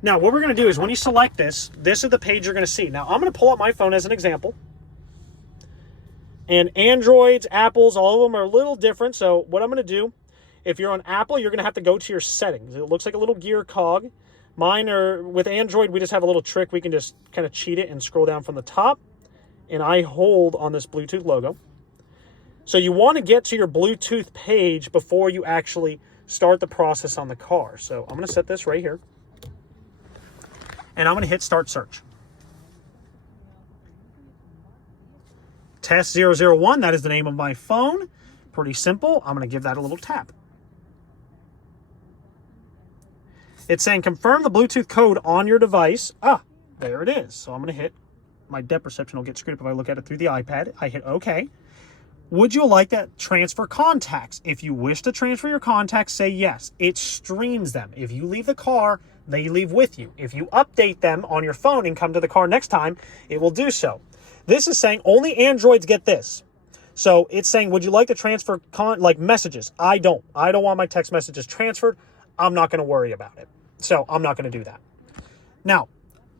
Now, what we're going to do is when you select this is the page you're going to see. Now, I'm going to pull up my phone as an example. And Androids, Apples, all of them are a little different. So what I'm going to do, if you're on Apple, you're going to have to go to your settings. It looks like a little gear cog. Mine are, with Android, we just have a little trick. We can just kind of cheat it and scroll down from the top. And I hold on this Bluetooth logo. So you want to get to your Bluetooth page before you actually start the process on the car. So I'm going to set this right here. And I'm going to hit Start Search. Test 001, that is the name of my phone. Pretty simple. I'm going to give that a little tap. It's saying confirm the Bluetooth code on your device. Ah, there it is. So I'm going to hit, my depth perception will get screwed up if I look at it through the iPad. I hit OK. Would you like to transfer contacts? If you wish to transfer your contacts, say yes. It streams them. If you leave the car, they leave with you. If you update them on your phone and come to the car next time, it will do so. This is saying only Androids get this. So it's saying, would you like to transfer messages? I don't want my text messages transferred. I'm not going to worry about it. So I'm not going to do that. Now,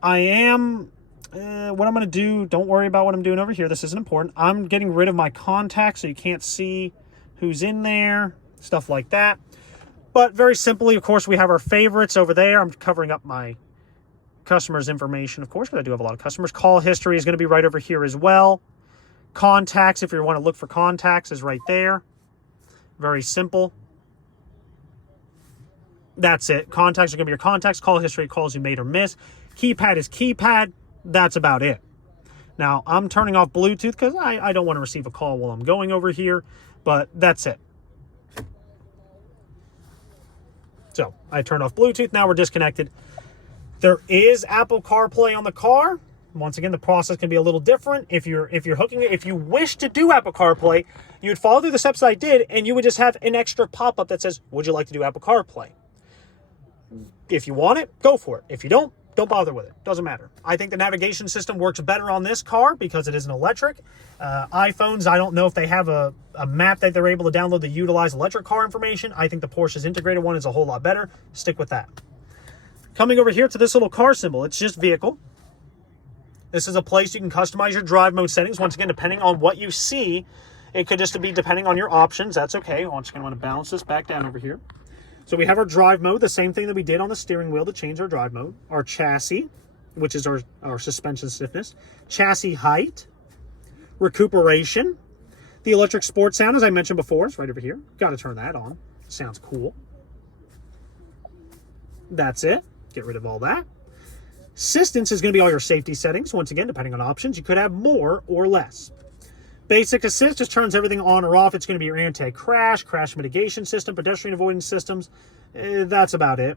I am... what I'm going to do, don't worry about what I'm doing over here. This isn't important. I'm getting rid of my contacts so you can't see who's in there, stuff like that. But very simply, of course, we have our favorites over there. I'm covering up my customers' information, of course, because I do have a lot of customers. Call history is going to be right over here as well. Contacts, if you want to look for contacts, is right there. Very simple. That's it. Contacts are going to be your contacts. Call history, calls you made or missed. Keypad is keypad. That's about it. Now, I'm turning off Bluetooth because I don't want to receive a call while I'm going over here, but that's it. So, I turned off Bluetooth. Now we're disconnected. There is Apple CarPlay on the car. Once again, the process can be a little different. If you're hooking it, if you wish to do Apple CarPlay, you would follow through the steps I did, and you would just have an extra pop-up that says, would you like to do Apple CarPlay? If you want it, go for it. If you don't bother with it. Doesn't matter. I think the navigation system works better on this car because it is an electric. iPhones, I don't know if they have a map that they're able to download to utilize electric car information. I think the Porsche's integrated one is a whole lot better. Stick with that. Coming over here to this little car symbol, it's just vehicle. This is a place you can customize your drive mode settings. Once again, depending on what you see, it could just be depending on your options. That's okay. Once again, I want to balance this back down over here. So we have our drive mode, the same thing that we did on the steering wheel to change our drive mode. Our chassis, which is our suspension stiffness. Chassis height. Recuperation. The electric sport sound, as I mentioned before, is right over here. Got to turn that on. Sounds cool. That's it. Get rid of all that. Assistance is going to be all your safety settings. Once again, depending on options, you could have more or less. Basic assist just turns everything on or off. It's going to be your anti-crash, crash mitigation system, pedestrian avoidance systems. That's about it.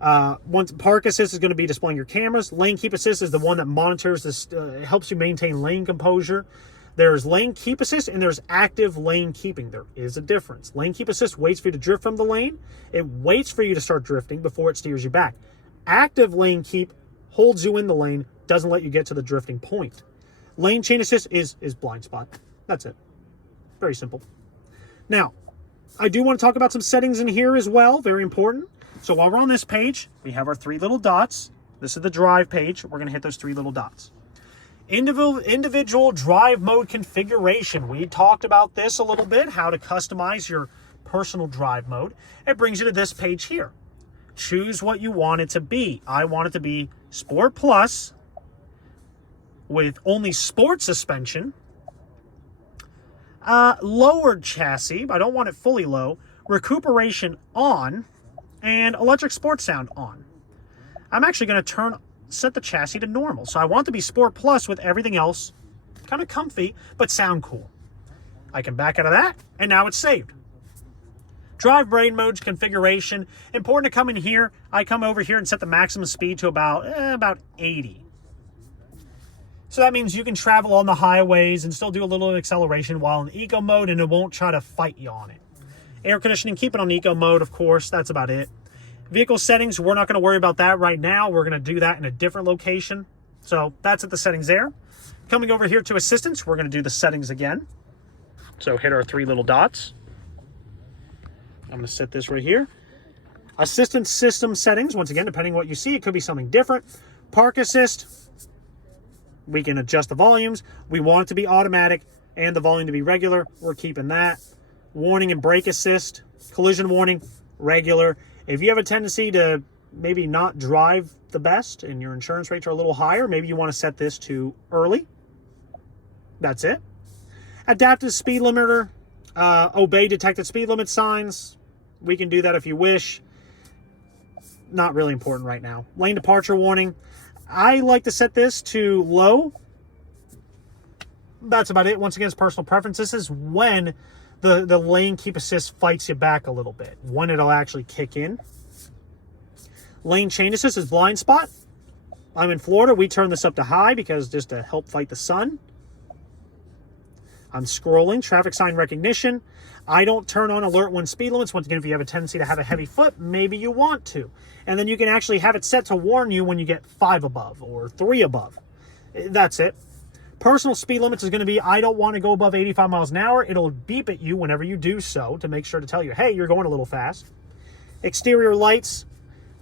Park assist is going to be displaying your cameras. Lane keep assist is the one that monitors this, helps you maintain lane composure. There's lane keep assist and there's active lane keeping. There is a difference. Lane keep assist waits for you to drift from the lane. It waits for you to start drifting before it steers you back. Active lane keep holds you in the lane, doesn't let you get to the drifting point. Lane chain assist is blind spot. That's it. Very simple. Now, I do want to talk about some settings in here as well. Very important. So while we're on this page, we have our three little dots. This is the drive page. We're going to hit those three little dots. Individual drive mode configuration. We talked about this a little bit, how to customize your personal drive mode. It brings you to this page here. Choose what you want it to be. I want it to be Sport Plus, with only sport suspension. Lowered chassis, I don't want it fully low. Recuperation on, and electric sports sound on. I'm actually going to set the chassis to normal. So I want to be Sport Plus with everything else kind of comfy, but sound cool. I can back out of that, and now it's saved. Drive brain modes configuration. Important to come in here. I come over here and set the maximum speed to about 80. So that means you can travel on the highways and still do a little acceleration while in eco mode, and it won't try to fight you on it. Air conditioning, keep it on eco mode, of course. That's about it. Vehicle settings, we're not going to worry about that right now. We're going to do that in a different location. So that's at the settings there. Coming over here to assistance, we're going to do the settings again. So hit our 3 little dots. I'm going to set this right here. Assistance system settings, once again, depending on what you see, it could be something different. Park assist, we can adjust the volumes. We want it to be automatic and the volume to be regular. We're keeping that. Warning and brake assist, collision warning, regular. If you have a tendency to maybe not drive the best and your insurance rates are a little higher, maybe you want to set this to early. That's it. Adaptive speed limiter, obey detected speed limit signs. We can do that if you wish. Not really important right now. Lane departure warning. I like to set this to low. That's about it. Once again, it's personal preference. This is when the lane keep assist fights you back a little bit, when it'll actually kick in. Lane change assist is blind spot. I'm in Florida. We turn this up to high because just to help fight the sun. I'm scrolling. Traffic sign recognition. I don't turn on alert when speed limits. Once again, if you have a tendency to have a heavy foot, maybe you want to. And then you can actually have it set to warn you when you get 5 above or 3 above. That's it. Personal speed limits is going to be, I don't want to go above 85 miles an hour. It'll beep at you whenever you do so to make sure to tell you, hey, you're going a little fast. Exterior lights.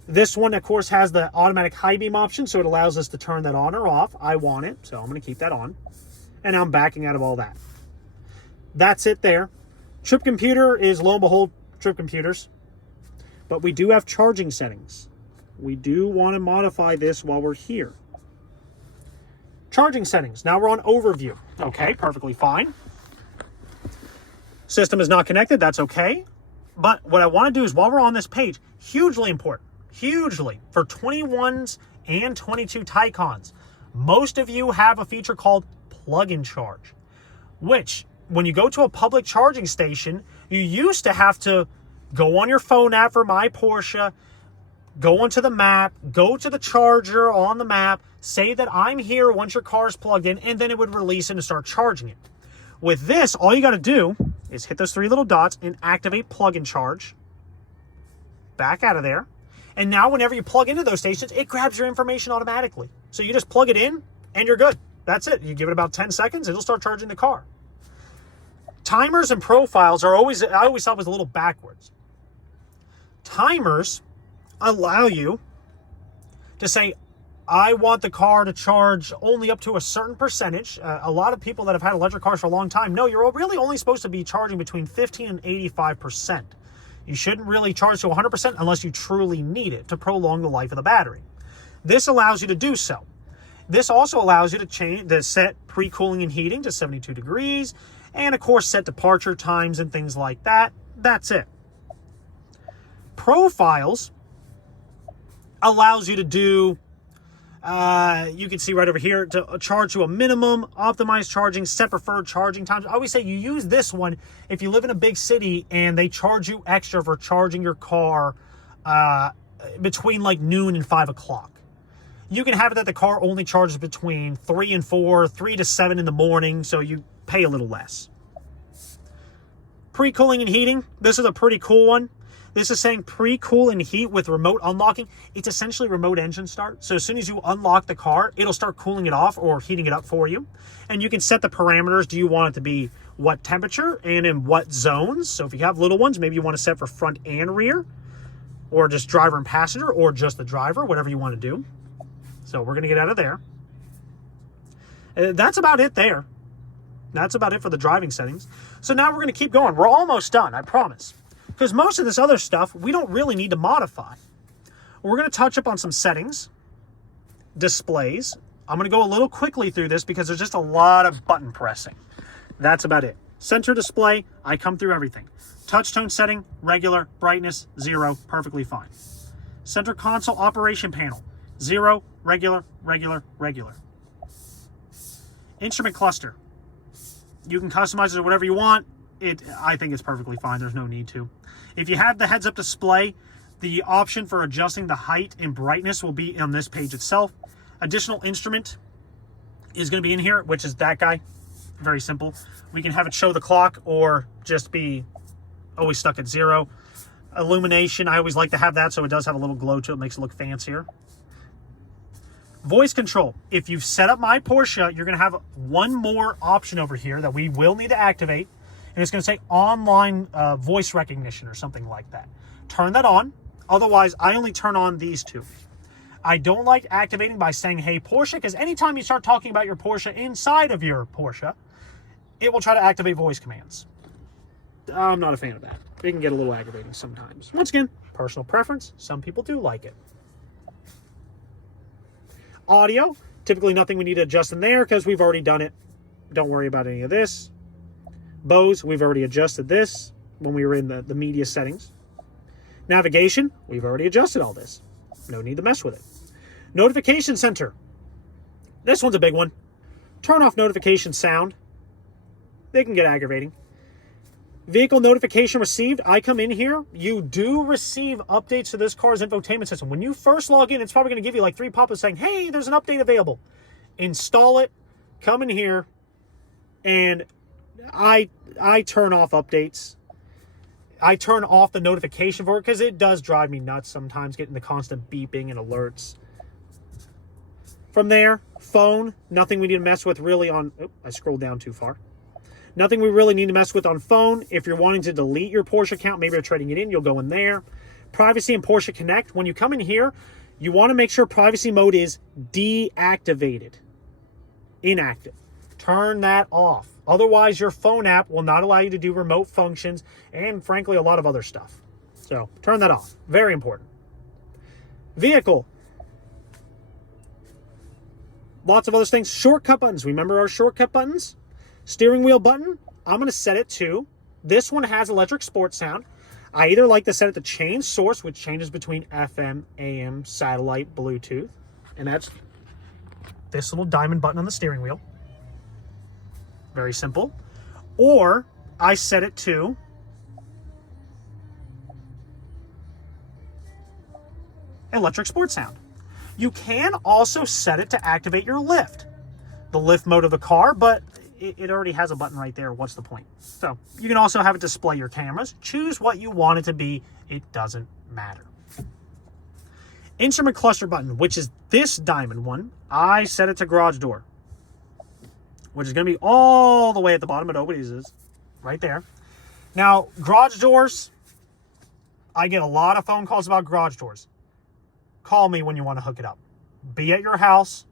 This one, of course, has the automatic high beam option, so it allows us to turn that on or off. I want it, so I'm going to keep that on. And I'm backing out of all that. That's it there. Trip computer is, lo and behold, trip computers. But we do have charging settings. We do want to modify this while we're here. Charging settings. Now we're on overview. Okay, perfectly fine. System is not connected. That's okay. But what I want to do is, while we're on this page, hugely important, hugely, for 21s and 22 Taycans, most of you have a feature called plug-in charge, which, when you go to a public charging station, you used to have to go on your phone app for My Porsche, go onto the map, go to the charger on the map, say that I'm here once your car is plugged in, and then it would release it and start charging it. With this, all you got to do is hit those 3 little dots and activate plug-in charge. Back out of there. And now whenever you plug into those stations, it grabs your information automatically. So you just plug it in and you're good. That's it. You give it about 10 seconds, it'll start charging the car. Timers and profiles are always, I always thought was a little backwards. Timers allow you to say, I want the car to charge only up to a certain percentage. A lot of people that have had electric cars for a long time know you're really only supposed to be charging between 15 and 85%. You shouldn't really charge to 100% unless you truly need it to prolong the life of the battery. This allows you to do so. This also allows you to set pre-cooling and heating to 72 degrees, and of course set departure times and things like that. That's it. Profiles allows you to do, you can see right over here, to charge to a minimum, optimize charging, set preferred charging times. I always say you use this one if you live in a big city and they charge you extra for charging your car between like noon and 5 o'clock. You can have it that the car only charges between 3 and 4, 3 to 7 in the morning, so you pay a little less. Pre-cooling and heating. This is a pretty cool one. This is saying pre-cool and heat with remote unlocking. It's essentially remote engine start. So as soon as you unlock the car, it'll start cooling it off or heating it up for you. And you can set the parameters. Do you want it to be what temperature and in what zones? So if you have little ones, maybe you want to set for front and rear, or just driver and passenger, or just the driver, whatever you want to do. So we're going to get out of there. That's about it there. That's about it for the driving settings. So now we're going to keep going. We're almost done, I promise. Because most of this other stuff, we don't really need to modify. We're going to touch up on some settings, displays. I'm going to go a little quickly through this because there's just a lot of button pressing. That's about it. Center display, I come through everything. Touch tone setting, regular, brightness, 0, perfectly fine. Center console operation panel, 0, regular, regular, regular. Instrument cluster, you can customize it whatever you want. I think it's perfectly fine. There's no need to. If you have the heads-up display, the option for adjusting the height and brightness will be on this page itself. Additional instrument is going to be in here, which is that guy. Very simple. We can have it show the clock or just be always stuck at 0. Illumination, I always like to have that so it does have a little glow to it. Makes it look fancier. Voice control. If you've set up My Porsche, you're going to have one more option over here that we will need to activate. And it's going to say online voice recognition or something like that. Turn that on. Otherwise, I only turn on these two. I don't like activating by saying, hey, Porsche, because anytime you start talking about your Porsche inside of your Porsche, it will try to activate voice commands. I'm not a fan of that. It can get a little aggravating sometimes. Once again, personal preference. Some people do like it. Audio, typically nothing we need to adjust in there because we've already done it. Don't worry about any of this. Bose, we've already adjusted this when we were in the media settings. Navigation, we've already adjusted all this. No need to mess with it. Notification center. This one's a big one. Turn off notification sound. They can get aggravating. Vehicle notification received. I come in here. You do receive updates to this car's infotainment system. When you first log in, it's probably going to give you like 3 pop-ups saying, hey, there's an update available. Install it. Come in here. And I turn off updates. I turn off the notification for it because it does drive me nuts sometimes getting the constant beeping and alerts. From there, phone, nothing we need to mess with really on... Oh, I scrolled down too far. Nothing we really need to mess with on phone. If you're wanting to delete your Porsche account, maybe you're trading it in, you'll go in there. Privacy and Porsche Connect. When you come in here, you want to make sure privacy mode is deactivated. Inactive. Turn that off. Otherwise, your phone app will not allow you to do remote functions and, frankly, a lot of other stuff. So, turn that off. Very important. Vehicle. Lots of other things. Shortcut buttons. Remember our shortcut buttons? Steering wheel button. I'm going to set it to. This one has electric sport sound. I either like to set it to change source, which changes between FM, AM, satellite, Bluetooth. And that's this little diamond button on the steering wheel. Very simple. Or I set it to electric sport sound. You can also set it to activate your lift, the lift mode of the car, but it already has a button right there. What's the point? So you can also have it display your cameras. Choose what you want it to be. It doesn't matter. Instrument cluster button, which is this diamond one. I set it to garage door, which is going to be all the way at the bottom. It always is right there. Now, garage doors, I get a lot of phone calls about garage doors. Call me when you want to hook it up. Be at your house.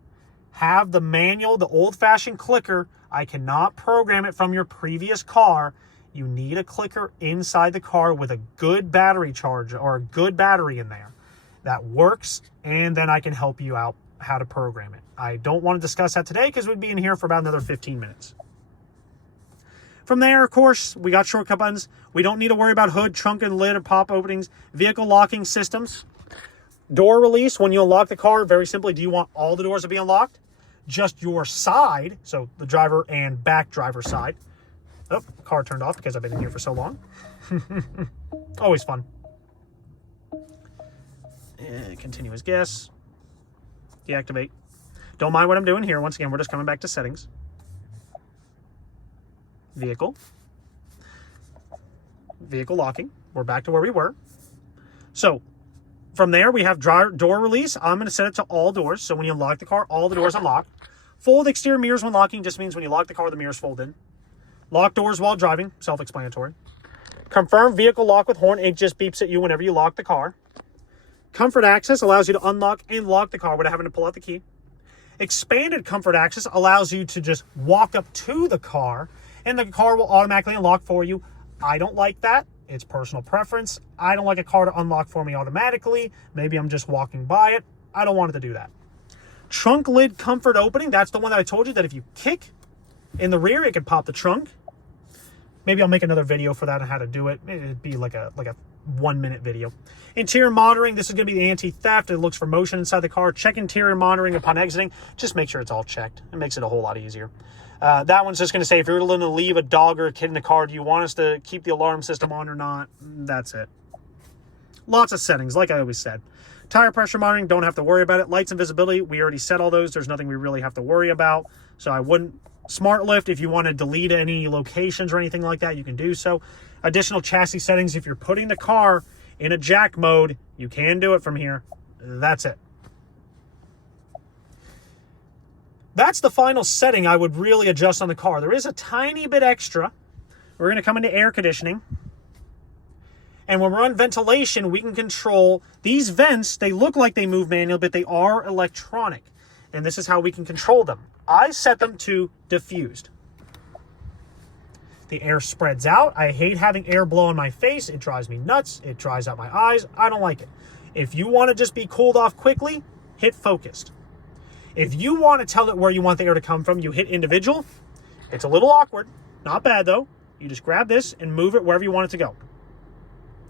Have the manual, the old-fashioned clicker. I cannot program it from your previous car. You need a clicker inside the car with a good battery charge or a good battery in there that works, and then I can help you out how to program it. I don't want to discuss that today because we'd be in here for about another 15 minutes. From there, of course, we got shortcut buttons. We don't need to worry about hood, trunk, and lid or pop openings. Vehicle locking systems. Door release, when you unlock the car, very simply, do you want all the doors to be unlocked? Just your side, so the driver and back driver side. Oh, car turned off because I've been in here for so long. Always fun. Continuous guess. Deactivate. Don't mind what I'm doing here. Once again, we're just coming back to settings. Vehicle. Vehicle locking. We're back to where we were. So, from there, we have door release. I'm going to set it to all doors. So when you unlock the car, all the doors unlock. Fold exterior mirrors when locking just means when you lock the car, the mirrors fold in. Lock doors while driving. Self-explanatory. Confirm vehicle lock with horn. It just beeps at you whenever you lock the car. Comfort access allows you to unlock and lock the car without having to pull out the key. Expanded comfort access allows you to just walk up to the car and the car will automatically unlock for you. I don't like that. It's personal preference. I don't like a car to unlock for me automatically. Maybe I'm just walking by it. I don't want it to do that. Trunk lid comfort opening. That's the one that I told you that if you kick in the rear, it can pop the trunk. Maybe I'll make another video for that on how to do it. It'd be like a 1-minute video. Interior monitoring, this is going to be the anti-theft. It looks for motion inside the car. Check interior monitoring upon exiting. Just make sure it's all checked. It makes it a whole lot easier. That one's just going to say if you're going to leave a dog or a kid in the car, do you want us to keep the alarm system on or not? That's it. Lots of settings, like I always said. Tire pressure monitoring, don't have to worry about it. Lights and visibility, we already set all those. There's nothing we really have to worry about. So I wouldn't. Smart lift, if you want to delete any locations or anything like that, you can do so. Additional chassis settings, if you're putting the car in a jack mode, you can do it from here. That's it. That's the final setting I would really adjust on the car. There is a tiny bit extra. We're going to come into air conditioning. And when we're on ventilation, we can control these vents. They look like they move manually, but they are electronic. And this is how we can control them. I set them to diffused. The air spreads out. I hate having air blow on my face. It drives me nuts. It dries out my eyes. I don't like it. If you want to just be cooled off quickly, hit focused. If you want to tell it where you want the air to come from, you hit individual. It's a little awkward. Not bad, though. You just grab this and move it wherever you want it to go.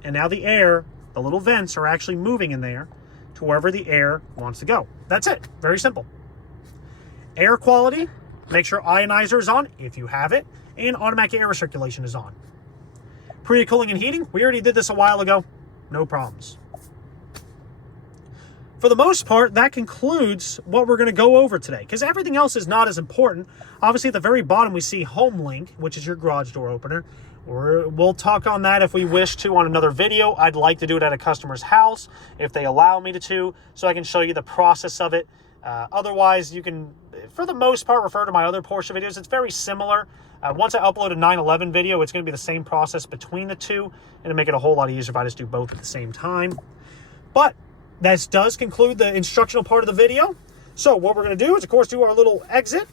And now the air, the little vents are actually moving in there to wherever the air wants to go. That's it. Very simple. Air quality, make sure ionizer is on if you have it, and automatic air recirculation is on. Pre-cooling and heating, we already did this a while ago. No problems. For the most part, that concludes what we're going to go over today, because everything else is not as important. Obviously, at the very bottom, we see Home Link, which is your garage door opener. We'll talk on that if we wish to on another video. I'd like to do it at a customer's house if they allow me to, so I can show you the process of it. Otherwise, you can, for the most part, refer to my other Porsche videos. It's very similar. Once I upload a 911 video, it's going to be the same process between the two, and it'll make it a whole lot easier if I just do both at the same time. But this does conclude the instructional part of the video. So what we're going to do is, of course, do our little exit.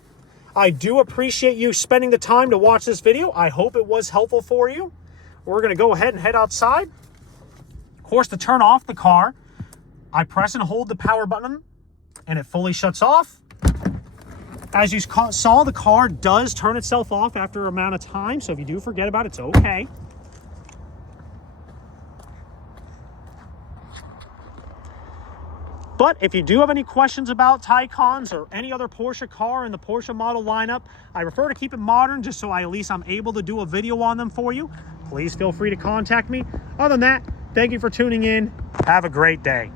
I do appreciate you spending the time to watch this video. I hope it was helpful for you. We're going to go ahead and head outside. Of course, to turn off the car, I press and hold the power button, and it fully shuts off. As you saw, the car does turn itself off after an amount of time, so if you do forget about it, it's okay. But if you do have any questions about Taycans or any other Porsche car in the Porsche model lineup, I prefer to keep it modern just so at least I'm able to do a video on them for you. Please feel free to contact me. Other than that, thank you for tuning in. Have a great day.